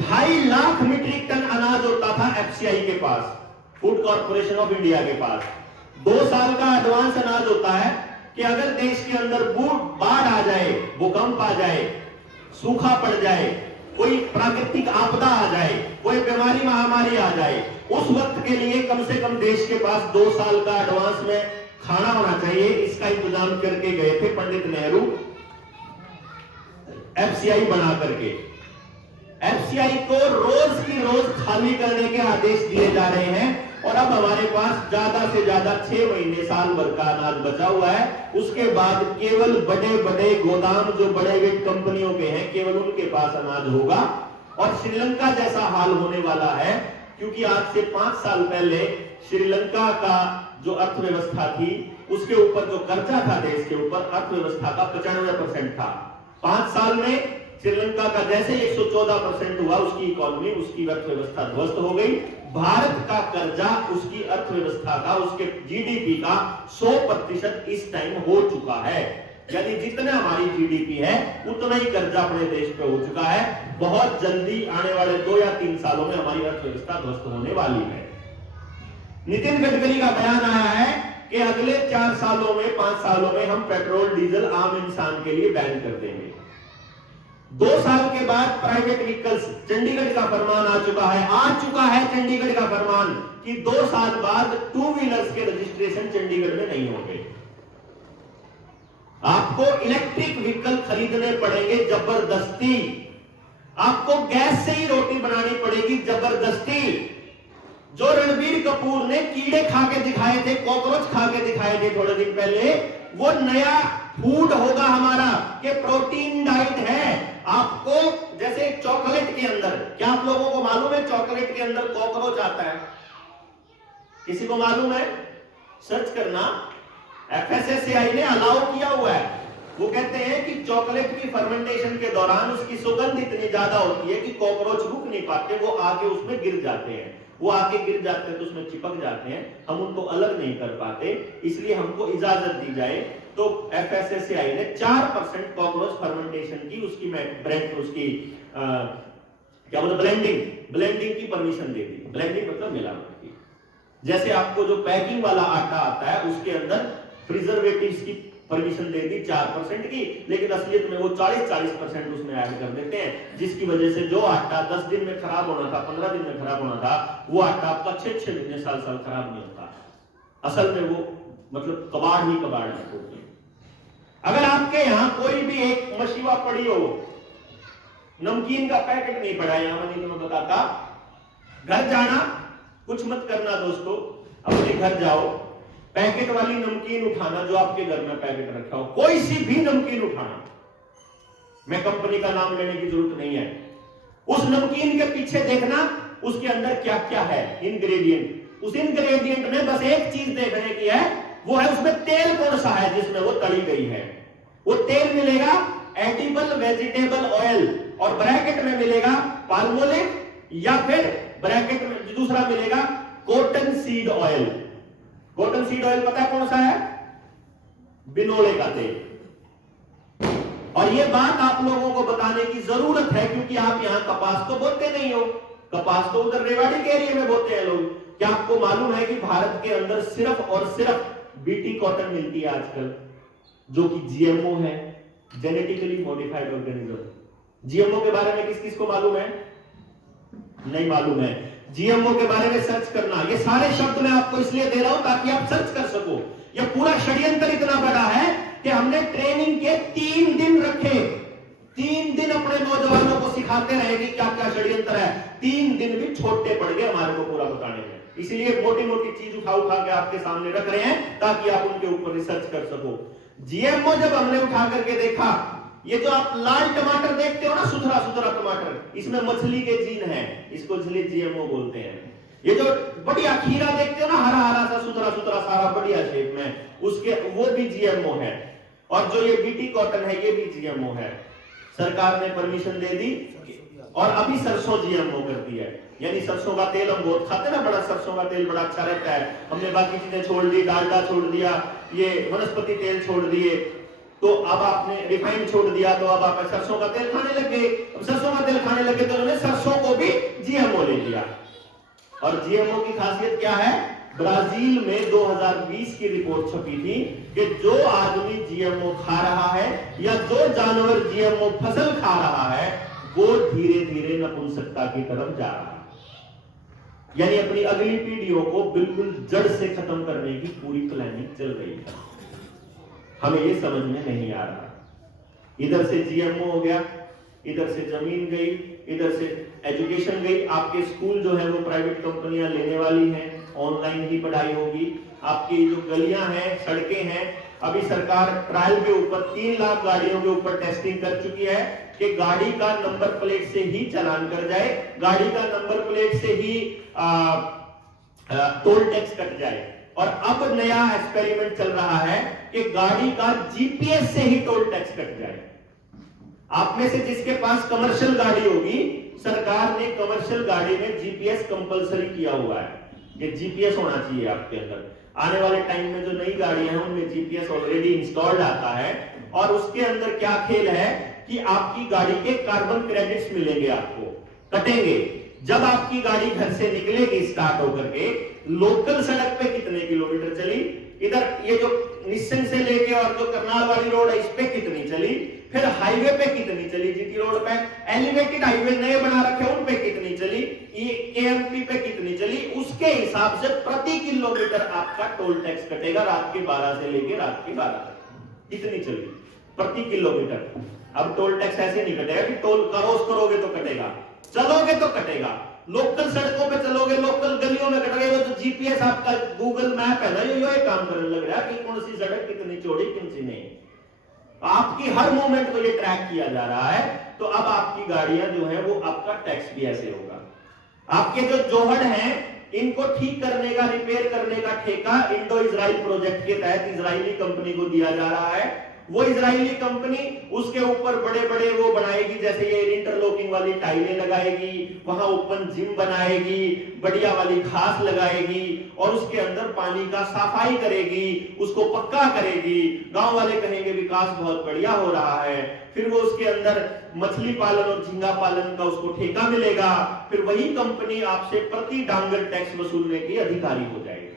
2.5 लाख मीट्रिक टन अनाज होता था एफसीआई के पास, फूड कॉर्पोरेशन ऑफ इंडिया के पास। 2 साल का एडवांस अनाज होता है कि अगर देश के अंदर बाढ़ आ जाए, भूकंप आ जाए, सूखा पड़ जाए, कोई प्राकृतिक आपदा आ जाए, कोई बीमारी महामारी आ जाए, उस वक्त के लिए कम से कम देश के पास 2 साल का एडवांस में खाना होना चाहिए। इसका इंतजाम करके गए थे पंडित नेहरू एफसीआई बना करके। एफसीआई को रोज की रोज खाली करने के आदेश दिए जा रहे हैं और अब हमारे पास ज्यादा से ज्यादा 6 महीने साल भर का अनाज बचा हुआ है। उसके बाद केवल बड़े बड़े गोदाम जो बड़े बड़े कंपनियों के हैं, केवल उनके पास अनाज होगा। और श्रीलंका जैसा हाल होने वाला है, क्योंकि आज से 5 साल पहले श्रीलंका का जो अर्थव्यवस्था थी, उसके ऊपर जो कर्जा था देश के ऊपर, अर्थव्यवस्था का 95% था। 5 साल में श्रीलंका का जैसे 114% हुआ, उसकी इकोनॉमी, उसकी अर्थव्यवस्था ध्वस्त हो गई। भारत का कर्जा उसकी अर्थव्यवस्था का, उसके जीडीपी का 100% इस टाइम हो चुका है। यानी जितना हमारी जीडीपी है उतना ही कर्जा अपने देश पे हो चुका है। बहुत जल्दी आने वाले 2 या 3 सालों में हमारी अर्थव्यवस्था ध्वस्त होने वाली है। नितिन गडकरी का बयान आया है कि अगले 4 सालों में, 5 सालों में हम पेट्रोल डीजल आम इंसान के लिए बैन कर देंगे। 2 साल के बाद प्राइवेट व्हीकल्स, चंडीगढ़ का फरमान आ चुका है चंडीगढ़ का फरमान कि 2 साल बाद 2 व्हीलर्स के रजिस्ट्रेशन चंडीगढ़ में नहीं होंगे। आपको इलेक्ट्रिक व्हीकल खरीदने पड़ेंगे जबरदस्ती। आपको गैस से ही रोटी बनानी पड़ेगी जबरदस्ती। जो रणबीर कपूर ने कीड़े खा के दिखाए थे, कॉकरोच खा के दिखाए थे थोड़े दिन पहले, वो नया फूड होगा हमारा कि प्रोटीन डाइट है। आपको जैसे चॉकलेट के अंदर, क्या आप लोगों को मालूम है चॉकलेट के अंदर कॉकरोच आता है? किसी को मालूम है? सर्च करना, एफएसएसएआई ने अलाउ किया हुआ है। वो कहते हैं कि चॉकलेट की फर्मेंटेशन के दौरान उसकी सुगंध इतनी ज्यादा होती है कि कॉकरोच रुक नहीं पाते, वो आके उसमें गिर जाते हैं। वो आके गिर जाते हैं तो उसमें चिपक जाते हैं, हम उनको अलग नहीं कर पाते, इसलिए हमको इजाजत दी जाए। तो एफएसएसएआई ने 4% कॉकरोच फर्मेंटेशन की उसकी क्या बोलते ब्लेंडिंग की परमिशन दे दी। ब्लेंडिंग मतलब मिलावट की। जैसे आपको जो पैकिंग वाला आटा आता है उसके अंदर प्रिजर्वेटिव्स की परमिशन दे दी 4% की, लेकिन असलियत में वो 40% उसमें ऐड कर देते हैं, जिसकी वजह से जो आटा 10 दिन में खराब होना था, 15 दिन में खराब होना था, वो आटा आपका 6 महीने साल खराब नहीं होता। असल में वो मतलब कबाड़ ही कबाड़ है। अगर आपके यहां कोई भी एक मशीवा पड़ी हो, नमकीन का पैकेट नहीं पड़ा यहां, मैं तुम्हें बताता, घर जाना, कुछ मत करना दोस्तों, अपने घर जाओ, पैकेट वाली नमकीन उठाना जो आपके घर में पैकेट रखा हो, कोई सी भी नमकीन उठाना, मैं कंपनी का नाम लेने की जरूरत नहीं है। उस नमकीन के पीछे देखना उसके अंदर क्या क्या है इंग्रेडिएंट। उस इंग्रेडिएंट में बस एक चीज देखने की है, वो है उसमें तेल कौन सा है जिसमें वो तली गई है। वो तेल मिलेगा एडिबल वेजिटेबल ऑयल, और ब्रैकेट में मिलेगा पाल्मोलिव, या फिर ब्रैकेट में दूसरा मिलेगा cotton seed oil. Cotton seed oil पता है कौन सा है? बिनोले का तेल। और ये बात आप लोगों को बताने की जरूरत है, क्योंकि आप यहां कपास तो बोते नहीं हो, कपास तो उधर रेवाड़ी के एरिया में बोते हैं लोग। क्या आपको मालूम है कि भारत के अंदर सिर्फ और सिर्फ बीटी कॉटन मिलती है आजकल, जो कि जीएमओ है, जेनेटिकली मॉडिफाइड ऑर्गेनिज्म। जीएमओ के बारे में किस किस को मालूम है? नहीं मालूम है? जीएमओ के बारे में सर्च करना। ये सारे शब्द मैं आपको इसलिए दे रहा हूं ताकि आप सर्च कर सको। यह पूरा षड्यंत्र इतना बड़ा है कि हमने ट्रेनिंग के 3 दिन रखे, 3 दिन अपने नौजवानों को सिखाते रहे कि क्या क्या षड्यंत्र है। 3 दिन भी छोटे पड़ गए हमारे को पूरा बताने में, इसलिए मोटी मोटी चीज उठा उठा के आपके सामने रख रहे हैं ताकि आप उनके ऊपर रिसर्च कर सको। जीएमओ जब हमने उठा करके देखा, ये जो आप लाल टमाटर देखते हो ना, सुथरा सुथरा टमाटर, इसमें मछली के जीन है, इसको इसलिए जीएमओ बोलते हैं। ये जो बढ़िया खीरा देखते हो ना, हरा हरा सा सुथरा सुथरा सारा बढ़िया शेप में, उसके वो भी जीएमओ है। और जो ये बीटी कॉटन है ये भी जीएमओ है। सरकार ने परमिशन दे दी और अभी सरसों जीएमओ कर दी है। यानी सरसों का तेल हम बहुत खाते ना, बड़ा सरसों का तेल बड़ा अच्छा रहता है, हमने बाकी चीजें छोड़ दी, डालडा छोड़ दिया, ये वनस्पति तेल छोड़ दिए, तो अब आपने रिफाइंड छोड़ दिया, तो अब आप सरसों का तेल खाने लगे। अब सरसों का तेल खाने लगे तो उन्होंने सरसों को भी जीएमओ ले लिया। और जीएमओ की खासियत क्या है? ब्राजील में 2020 की रिपोर्ट छपी थी कि जो आदमी जीएमओ खा रहा है या जो जानवर जीएमओ फसल खा रहा है, वो धीरे धीरे नपुंसकता की तरफ जा रहा है। यानी अपनी अगली पीढ़ियों को बिल्कुल जड़ से खत्म करने की पूरी प्लानिंग चल रही है। हमें ये समझ में नहीं आ रहा। इधर से जीएमओ हो गया, इधर से जमीन गई, इधर से एजुकेशन गई। आपके स्कूल जो है वो प्राइवेट कंपनियां लेने वाली हैं, ऑनलाइन ही पढ़ाई होगी। आपकी जो गलियां हैं, सड़कें हैं, अभी सरकार ट्रायल के ऊपर 3 लाख गाड़ियों के ऊपर टेस्टिंग कर चुकी है कि गाड़ी का नंबर प्लेट से ही चालान कर जाए, गाड़ी का नंबर प्लेट से ही टोल टैक्स कट जाए। और अब नया एक्सपेरिमेंट चल रहा है कि गाड़ी का जीपीएस से ही टोल टैक्स कट जाए। आप में से जिसके पास कमर्शियल गाड़ी होगी, सरकार ने कमर्शियल गाड़ी में जीपीएस कंपलसरी किया हुआ है, ये जीपीएस होना चाहिए आपके अंदर। आने वाले टाइम में जो नई गाड़ियां हैं उनमें जीपीएस ऑलरेडी इंस्टॉल्ड आता है। और उसके अंदर क्या खेल है कि आपकी गाड़ी के कार्बन क्रेडिट्स मिलेंगे, आपको कटेंगे। जब आपकी गाड़ी घर से निकलेगी स्टार्ट होकर के, लोकल सड़क पे कितने किलोमीटर चली, इधर ये जो निस्सन से लेके और जो करनाल वाली रोड है इस पे कितनी चली, फिर हाईवे पे कितनी चली, जीटी रोड पे, एलिवेटेड हाईवे नए बना रखे उन पे कितनी चली, केएमपी पे कितनी चली, उसके हिसाब से प्रति किलोमीटर आपका टोल टैक्स कटेगा। रात के 12 से लेके रात के 12 तक कितनी चली प्रति किलोमीटर। अब टोल टैक्स ऐसे नहीं कटेगा कि टोल क्रॉस करोगे तो कटेगा, चलोगे तो कटेगा। लोकल सड़कों पे चलोगे, लोकल गलियों में कटेगा। तो जीपीएस आपका गूगल मैप है ना, ये काम करने लग रहा है कि कौन सी सड़क कितनी चौड़ी कौन सी नहीं। आपकी हर मूवमेंट को ये ट्रैक किया जा रहा है। तो अब आपकी गाड़ियां जो है वो आपका टैक्स भी ऐसे होगा। आपके जो जोहड़ हैं इनको ठीक करने का, रिपेयर करने का ठेका इंडो इजराइल प्रोजेक्ट के तहत इजरायली कंपनी को दिया जा रहा है। वो इजरायली कंपनी उसके ऊपर बड़े बड़े वो बनाएगी, जैसे ये इंटरलॉकिंग वाली टाइलें लगाएगी, वहां ओपन जिम बनाएगी, बढ़िया वाली घास लगाएगी और उसके अंदर पानी का सफाई करेगी, उसको पक्का करेगी। गांव वाले कहेंगे विकास बहुत बढ़िया हो रहा है। फिर वो उसके अंदर मछली पालन और झींगा पालन का उसको ठेका मिलेगा। फिर वही कंपनी आपसे प्रति डांगर टैक्स वसूलने की अधिकारी हो जाएगी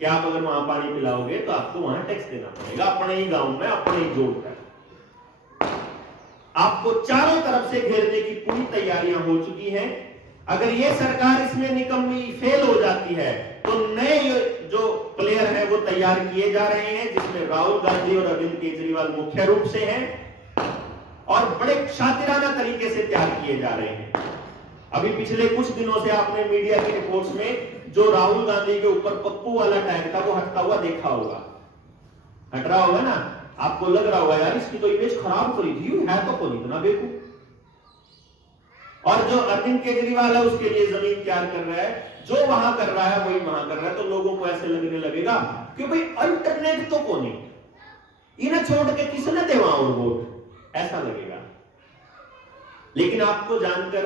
कि आप अगर वहां पानी पिलाओगे तो आपको वहां टैक्स देना पड़ेगा, अपने ही गांव में, अपने ही जोड़ पर। आपको चारों तरफ से घेरने की पूरी तैयारियां हो चुकी हैं। अगर ये सरकार इसमें निकम्मी फेल हो जाती है तो नए जो प्लेयर हैं वो तैयार किए जा रहे हैं, जिसमें राहुल गांधी और अरविंद केजरीवाल मुख्य रूप से हैं और बड़े शातिराना तरीके से तैयार किए जा रहे हैं। अभी पिछले कुछ दिनों से आपने मीडिया की रिपोर्ट्स में जो राहुल गांधी के ऊपर पप्पू वाला टैग था वो हटता हुआ देखा होगा, हट रहा होगा ना। आपको लग रहा होगा यार इसकी तो इमेज खराब करी थी, है तो कौन इतना बेवकूफ। और जो अरविंद केजरीवाल है उसके लिए जमीन तैयार कर रहा है, जो वहां कर रहा है वही वहां कर रहा है। तो लोगों को ऐसे लगने लगेगा कि भाई अल्टरनेट तो कौन है, इन्हें छोड़ के किसने देवा और वोट, ऐसा लगेगा। लेकिन आपको जानकर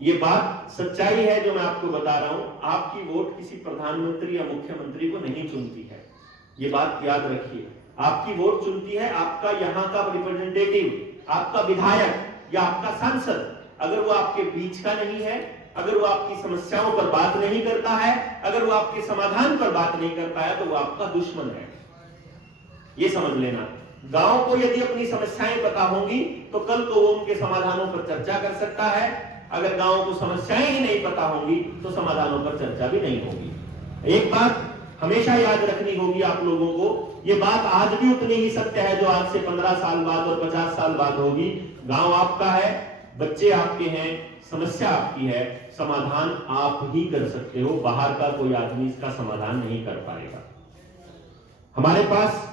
ये बात सच्चाई है जो मैं आपको बता रहा हूं, आपकी वोट किसी प्रधानमंत्री या मुख्यमंत्री को नहीं चुनती है। ये बात याद रखिए। आपकी वोट चुनती है आपका यहाँ का रिप्रेजेंटेटिव, आपका विधायक या आपका सांसद। अगर वो आपके बीच का नहीं है, अगर वो आपकी समस्याओं पर बात नहीं करता है, अगर वो आपके समाधान पर बात नहीं करता है, तो वो आपका दुश्मन है। ये समझ लेना। गांव को यदि अपनी समस्याएं पता होंगी तो कल को वो उनके समाधानों पर चर्चा कर सकता है। अगर गांव को समस्याएं ही नहीं पता होंगी तो समाधानों पर चर्चा भी नहीं होगी। एक बात हमेशा याद रखनी होगी आप लोगों को, ये बात आज भी उतनी ही सत्य है जो आज से 15 साल बाद और 50 साल बाद होगी। गांव आपका है, बच्चे आपके हैं, समस्या आपकी है, समाधान आप ही कर सकते हो, बाहर का कोई आदमी इसका समाधान नहीं कर पाएगा। हमारे पास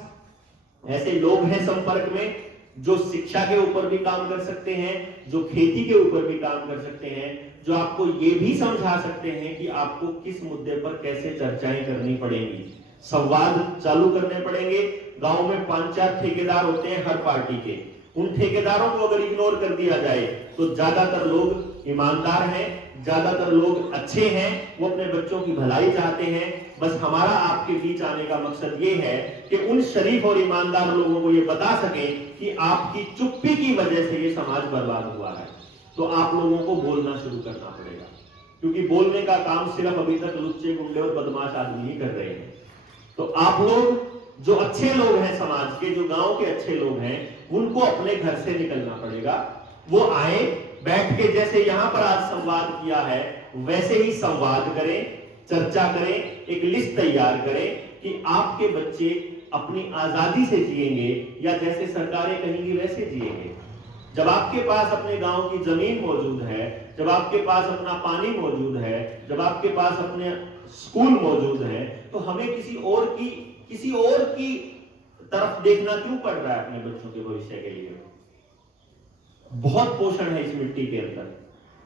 ऐसे लोग हैं संपर्क में जो शिक्षा के ऊपर भी काम कर सकते हैं, जो खेती के ऊपर भी काम कर सकते हैं, जो आपको ये भी समझा सकते हैं कि आपको किस मुद्दे पर कैसे चर्चाएं करनी पड़ेंगी, संवाद चालू करने पड़ेंगे। गांव में 5-4 ठेकेदार होते हैं हर पार्टी के, उन ठेकेदारों को अगर इग्नोर कर दिया जाए तो ज्यादातर लोग ईमानदार हैं, ज्यादातर लोग अच्छे हैं, वो अपने बच्चों की भलाई चाहते हैं। बस हमारा आपके बीच आने का मकसद ये है कि उन शरीफ और ईमानदार लोगों को ये बता सके कि आपकी चुप्पी की वजह से ये समाज बर्बाद हुआ है। तो आप लोगों को बोलना शुरू करना पड़ेगा, क्योंकि बोलने का काम सिर्फ अभी तक लुच्चे गुंडे और बदमाश आदमी ही कर रहे हैं। तो आप लोग जो अच्छे लोग हैं समाज के, जो गांव के अच्छे लोग हैं, उनको अपने घर से निकलना पड़ेगा। वो आए, बैठ के जैसे यहां पर आज संवाद किया है वैसे ही संवाद करें, चर्चा करें, एक लिस्ट तैयार करें कि आपके बच्चे अपनी आजादी से जिएंगे या जैसे सरकारें कहेंगी वैसे जिएंगे। जब आपके पास अपने गांव की जमीन मौजूद है, जब आपके पास अपना पानी मौजूद है, जब आपके पास अपने स्कूल मौजूद है, तो हमें किसी और की तरफ देखना क्यों पड़ रहा है अपने बच्चों के भविष्य के लिए? बहुत पोषण है इस मिट्टी के अंदर।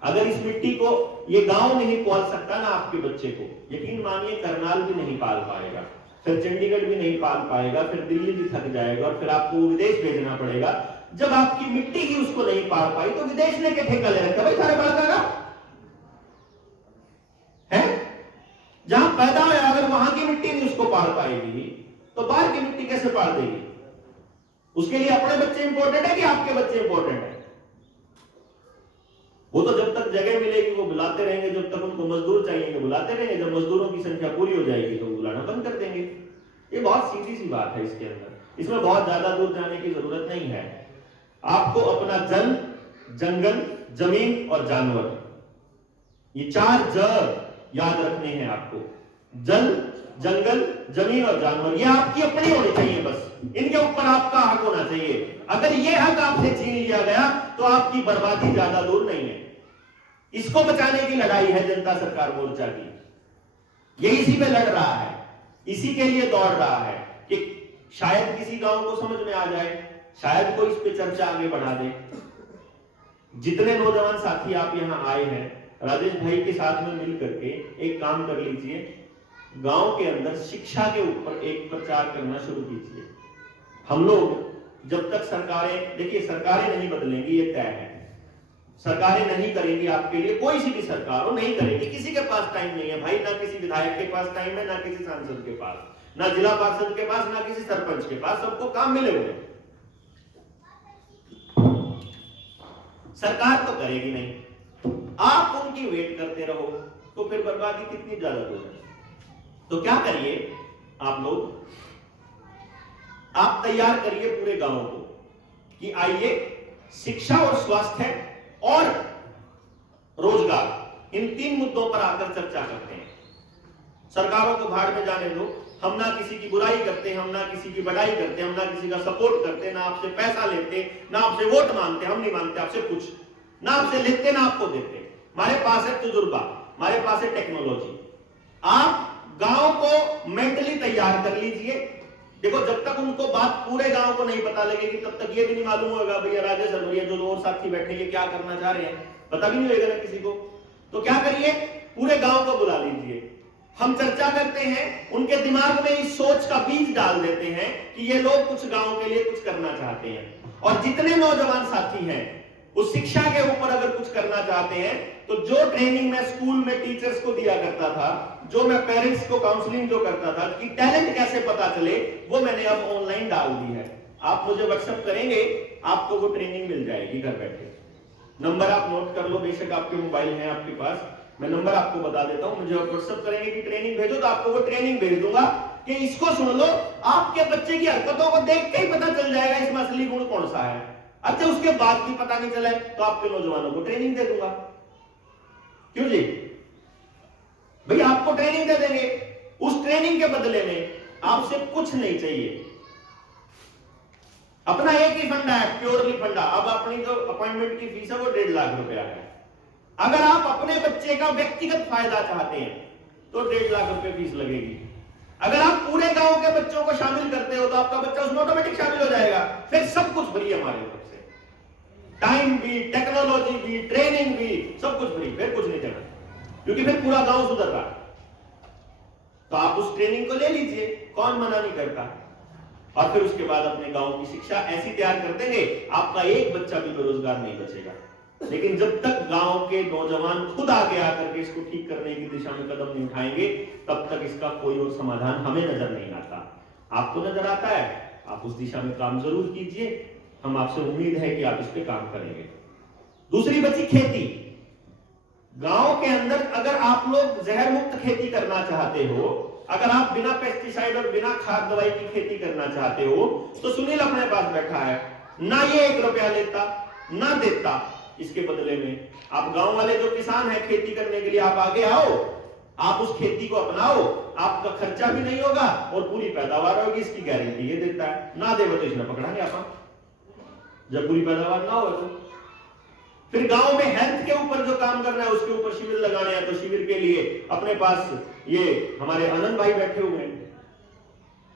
अगर इस मिट्टी को ये गांव नहीं पाल सकता ना आपके बच्चे को, यकीन मानिए करनाल भी नहीं पाल पाएगा, फिर चंडीगढ़ भी नहीं पाल पाएगा, फिर दिल्ली भी थक जाएगा और फिर आपको विदेश भेजना पड़ेगा। जब आपकी मिट्टी ही उसको नहीं पाल पाई तो विदेश ने क्या ठेका ले रखा भाई सारे बड़ा है? जहां पैदा हुआ अगर वहां की मिट्टी नहीं उसको पाल पाएगी तो बाहर की मिट्टी कैसे पाल देगी? उसके लिए अपने बच्चे इंपॉर्टेंट है कि आपके बच्चे इंपॉर्टेंट है? वो तो जब तक जगह मिलेगी वो बुलाते रहेंगे, जब तक उनको मजदूर चाहिए बुलाते रहेंगे, जब मजदूरों की संख्या पूरी हो जाएगी तो बुलाना बंद कर देंगे। ये बहुत सीधी सी बात है इसके अंदर, इसमें बहुत ज्यादा दूर जाने की जरूरत नहीं है। आपको अपना जल, जंगल, जमीन और जानवर, ये 4 ज याद रखने हैं आपको। जल, जंगल, जमीन और जानवर, ये आपकी अपनी होनी चाहिए, बस इनके ऊपर आपका हक होना चाहिए। अगर ये हक आपसे छीन लिया गया तो आपकी बर्बादी ज्यादा दूर नहीं है। इसको बचाने की लड़ाई है जनता सरकार मोर्चा की। ये इसी पे लड़ रहा है, इसी के लिए दौड़ रहा है कि शायद किसी गांव को समझ में आ जाए, शायद कोई इस पे चर्चा आगे बढ़ा दे। जितने नौजवान साथी आप यहां आए हैं, राजेश भाई के साथ में मिल करके एक काम कर लीजिए, गांव के अंदर शिक्षा के ऊपर एक प्रचार करना शुरू कीजिए। हम लोग जब तक सरकारें, देखिए सरकारें नहीं बदलेंगी ये तय है, सरकारें नहीं करेंगी आपके लिए, कोई सी भी सरकार हो नहीं करेगी, किसी के पास टाइम नहीं है भाई, ना किसी विधायक के पास टाइम है, ना किसी सांसद के पास, ना जिला पार्षद के पास, ना किसी सरपंच के पास, सबको काम मिले हुए। सरकार तो करेगी नहीं, आप उनकी वेट करते रहो तो फिर बर्बादी कितनी ज्यादा दूर है। तो क्या करिए आप लोग, आप तैयार करिए पूरे गांव को कि आइए शिक्षा और स्वास्थ्य और रोजगार, इन 3 मुद्दों पर आकर चर्चा करते हैं। सरकारों को भाड़ में जाने दो, हम ना किसी की बुराई करते, हम ना किसी की बढ़ाई करते, हम ना किसी का सपोर्ट करते, ना आपसे पैसा लेते, ना आपसे वोट मांगते, हम नहीं मांगते आपसे कुछ, ना आपसे लेते ना आपको देते। हमारे पास है तजुर्बा, हमारे पास है टेक्नोलॉजी। आप गांव को मेंटली तैयार कर लीजिए। देखो जब तक उनको बात पूरे गांव को नहीं पता लगेगी तब तक ये भी नहीं मालूम होगा भैया राजेश सरवरिया जो और साथी बैठे ये क्या करना चाह रहे हैं, पता भी नहीं होगा ना किसी को। तो क्या करिए, पूरे गांव को बुला लीजिए, हम चर्चा करते हैं, उनके दिमाग में इस सोच का बीज डाल देते हैं कि ये लोग कुछ गांव के लिए कुछ करना चाहते हैं। और जितने नौजवान साथी हैं उस शिक्षा के ऊपर अगर कुछ करना चाहते हैं तो जो ट्रेनिंग मैं स्कूल में टीचर्स को दिया करता था, जो मैं पेरेंट्स को काउंसलिंग जो करता था कि टैलेंट कैसे पता चले, वो मैंने अब ऑनलाइन डाल दी है। आप मुझे व्हाट्सएप करेंगे, आपको वो ट्रेनिंग मिल जाएगी घर बैठे। नंबर आप नोट कर लो, बेशक आपके मोबाइल है आपके पास, मैं नंबर आपको बता देता हूं। मुझे व्हाट्सएप करेंगे कि ट्रेनिंग भेजो, तो आपको वो ट्रेनिंग भेज दूंगा कि इसको सुन लो, आपके बच्चे की हरकतों को देख के ही पता चल जाएगा इसमें असली गुण कौन सा है। अच्छा, उसके बाद भी पता नहीं चला तो आपके नौजवानों को ट्रेनिंग दे दूंगा। क्यों जी भाई, आपको ट्रेनिंग दे देंगे, उस ट्रेनिंग के बदले में आपसे कुछ नहीं चाहिए। अपना एक ही फंडा है, प्योरली फंडा। अब अपनी जो अपॉइंटमेंट की फीस है वो 1.5 लाख रुपया है। अगर आप अपने बच्चे का व्यक्तिगत फायदा चाहते हैं तो 1.5 लाख रुपए फीस लगेगी। अगर आप पूरे गांव के बच्चों को शामिल करते हो तो आपका बच्चा उसमें ऑटोमेटिक शामिल हो जाएगा। फिर सब कुछ फ्री है हमारे तरफ से, टाइम भी, टेक्नोलॉजी भी, ट्रेनिंग भी, सब कुछ फ्री। फिर कुछ नहीं देना, क्योंकि फिर पूरा गांव सुधर रहा। तो आप उस ट्रेनिंग को ले लीजिए, कौन मना नहीं करता। और फिर उसके बाद अपने गांव की शिक्षा ऐसी तैयार कर देंगे, आपका एक बच्चा भी बेरोजगार नहीं बचेगा। लेकिन जब तक गांव के नौजवान खुद आगे आकर के इसको ठीक करने की दिशा में कदम नहीं उठाएंगे, तब तक इसका कोई और समाधान हमें नजर नहीं आता। आपको नजर आता है, आप उस दिशा में काम जरूर कीजिए। हम आपसे उम्मीद है कि आप इस पे काम करेंगे। दूसरी बची खेती। गांव के अंदर अगर आप लोग जहर मुक्त खेती करना चाहते हो, अगर आप बिना पेस्टिसाइड और बिना खाद दवाई की खेती करना चाहते हो, तो सुनील अपने पास बैठा है, ना ये 1 रुपया लेता ना देता। इसके बदले में आप गांव वाले जो किसान हैं, खेती करने के लिए आप आगे आओ, आप उस खेती को अपनाओ, आपका खर्चा भी नहीं होगा और पूरी पैदावार होगी, इसकी गारंटी ये देता है। ना देवो तो इसने पकड़ा नहीं आपा, जब पूरी पैदावार ना हो तो। फिर गांव में हेल्थ के ऊपर जो काम करना है, उसके ऊपर शिविर लगाने हैं, तो शिविर के लिए अपने पास ये हमारे आनंद भाई बैठे हुए हैं,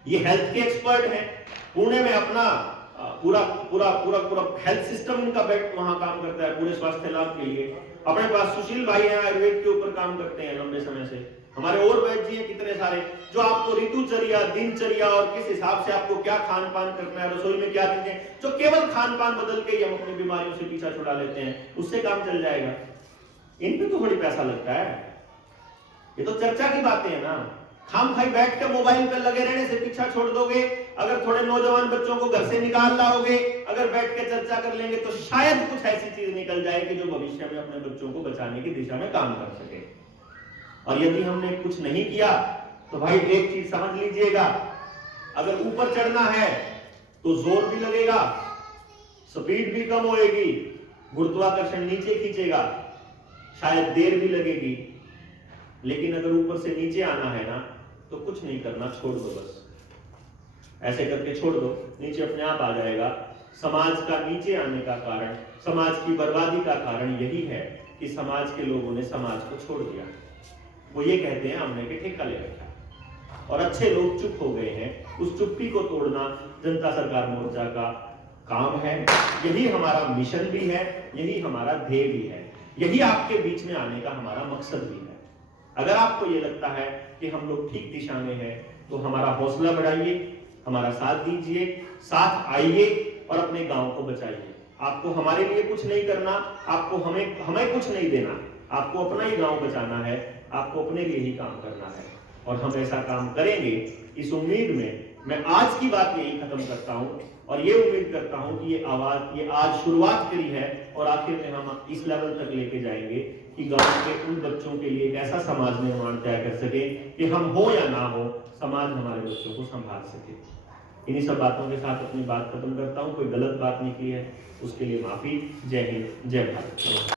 ये हेल्थ के एक्सपर्ट हैं। पुणे में अपना पूरा पूरा पूरा पूरा हेल्थ सिस्टम इनका वहां काम करता है पूरे स्वास्थ्य लाभ के लिए। अपने पास सुशील भाई हैं, आयुर्वेद के ऊपर काम करते हैं लंबे समय से। हमारे और वैद्य जी हैं कितने सारे, जो आपको ऋतुचर्या, दिनचर्या और किस हिसाब से आपको क्या खान पान करना है, रसोई में क्या चीजें, जो केवल खान पान बदल के ही हम अपनी बीमारियों से पीछा छुड़ा लेते हैं, उससे काम चल जाएगा। इन पे तो बड़ी पैसा लगता है। ये तो चर्चा की बातें हैं ना। खाम खाई बैठ के मोबाइल पे लगे रहने से पीछा छोड़ दोगे। अगर थोड़े नौजवान बच्चों को घर से निकाल लाओगे, अगर बैठ के चर्चा कर लेंगे, तो शायद कुछ ऐसी चीज निकल जाए कि जो भविष्य में अपने बच्चों को बचाने की दिशा में काम कर सके। और यदि हमने कुछ नहीं किया तो भाई एक चीज समझ लीजिएगा, अगर ऊपर चढ़ना है तो जोर भी लगेगा, स्पीड भी कम होएगी, गुरुत्वाकर्षण नीचे खींचेगा, शायद देर भी लगेगी। लेकिन अगर ऊपर से नीचे आना है ना, तो कुछ नहीं करना, छोड़ दो, बस ऐसे करके छोड़ दो, नीचे अपने आप आ जाएगा। समाज का नीचे आने का कारण, समाज की बर्बादी का कारण यही है कि समाज के लोगों ने समाज को छोड़ दिया। वो ये कहते हैं हमने के ठेका ले रखा, और अच्छे लोग चुप हो गए हैं। उस चुप्पी को तोड़ना जनता सरकार मोर्चा का काम है। यही हमारा मिशन भी है, यही हमारा ध्येय भी है, यही आपके बीच में आने का हमारा मकसद भी है। अगर आपको ये लगता है कि हम लोग ठीक दिशा में हैं, तो हमारा हौसला बढ़ाइए, हमारा साथ दीजिए, साथ आइए और अपने गांव को बचाइए। आपको हमारे लिए कुछ नहीं करना, आपको हमें कुछ नहीं देना, आपको अपना ही गांव बचाना है, आपको अपने लिए ही काम करना है। और हम ऐसा काम करेंगे, इस उम्मीद में मैं आज की बात यही खत्म करता हूं और ये उम्मीद करता हूं कि ये आज शुरुआत करी है और आखिर में हम इस लेवल तक लेके जाएंगे कि गांव के उन बच्चों के लिए एक ऐसा समाज निर्माण तय कर सके कि हम हो या ना हो, समाज हमारे बच्चों को संभाल सके। इन्हीं सब बातों के साथ अपनी बात खत्म करता हूं। कोई गलत बात निकली है उसके लिए माफी। जय हिंद, जय भारत।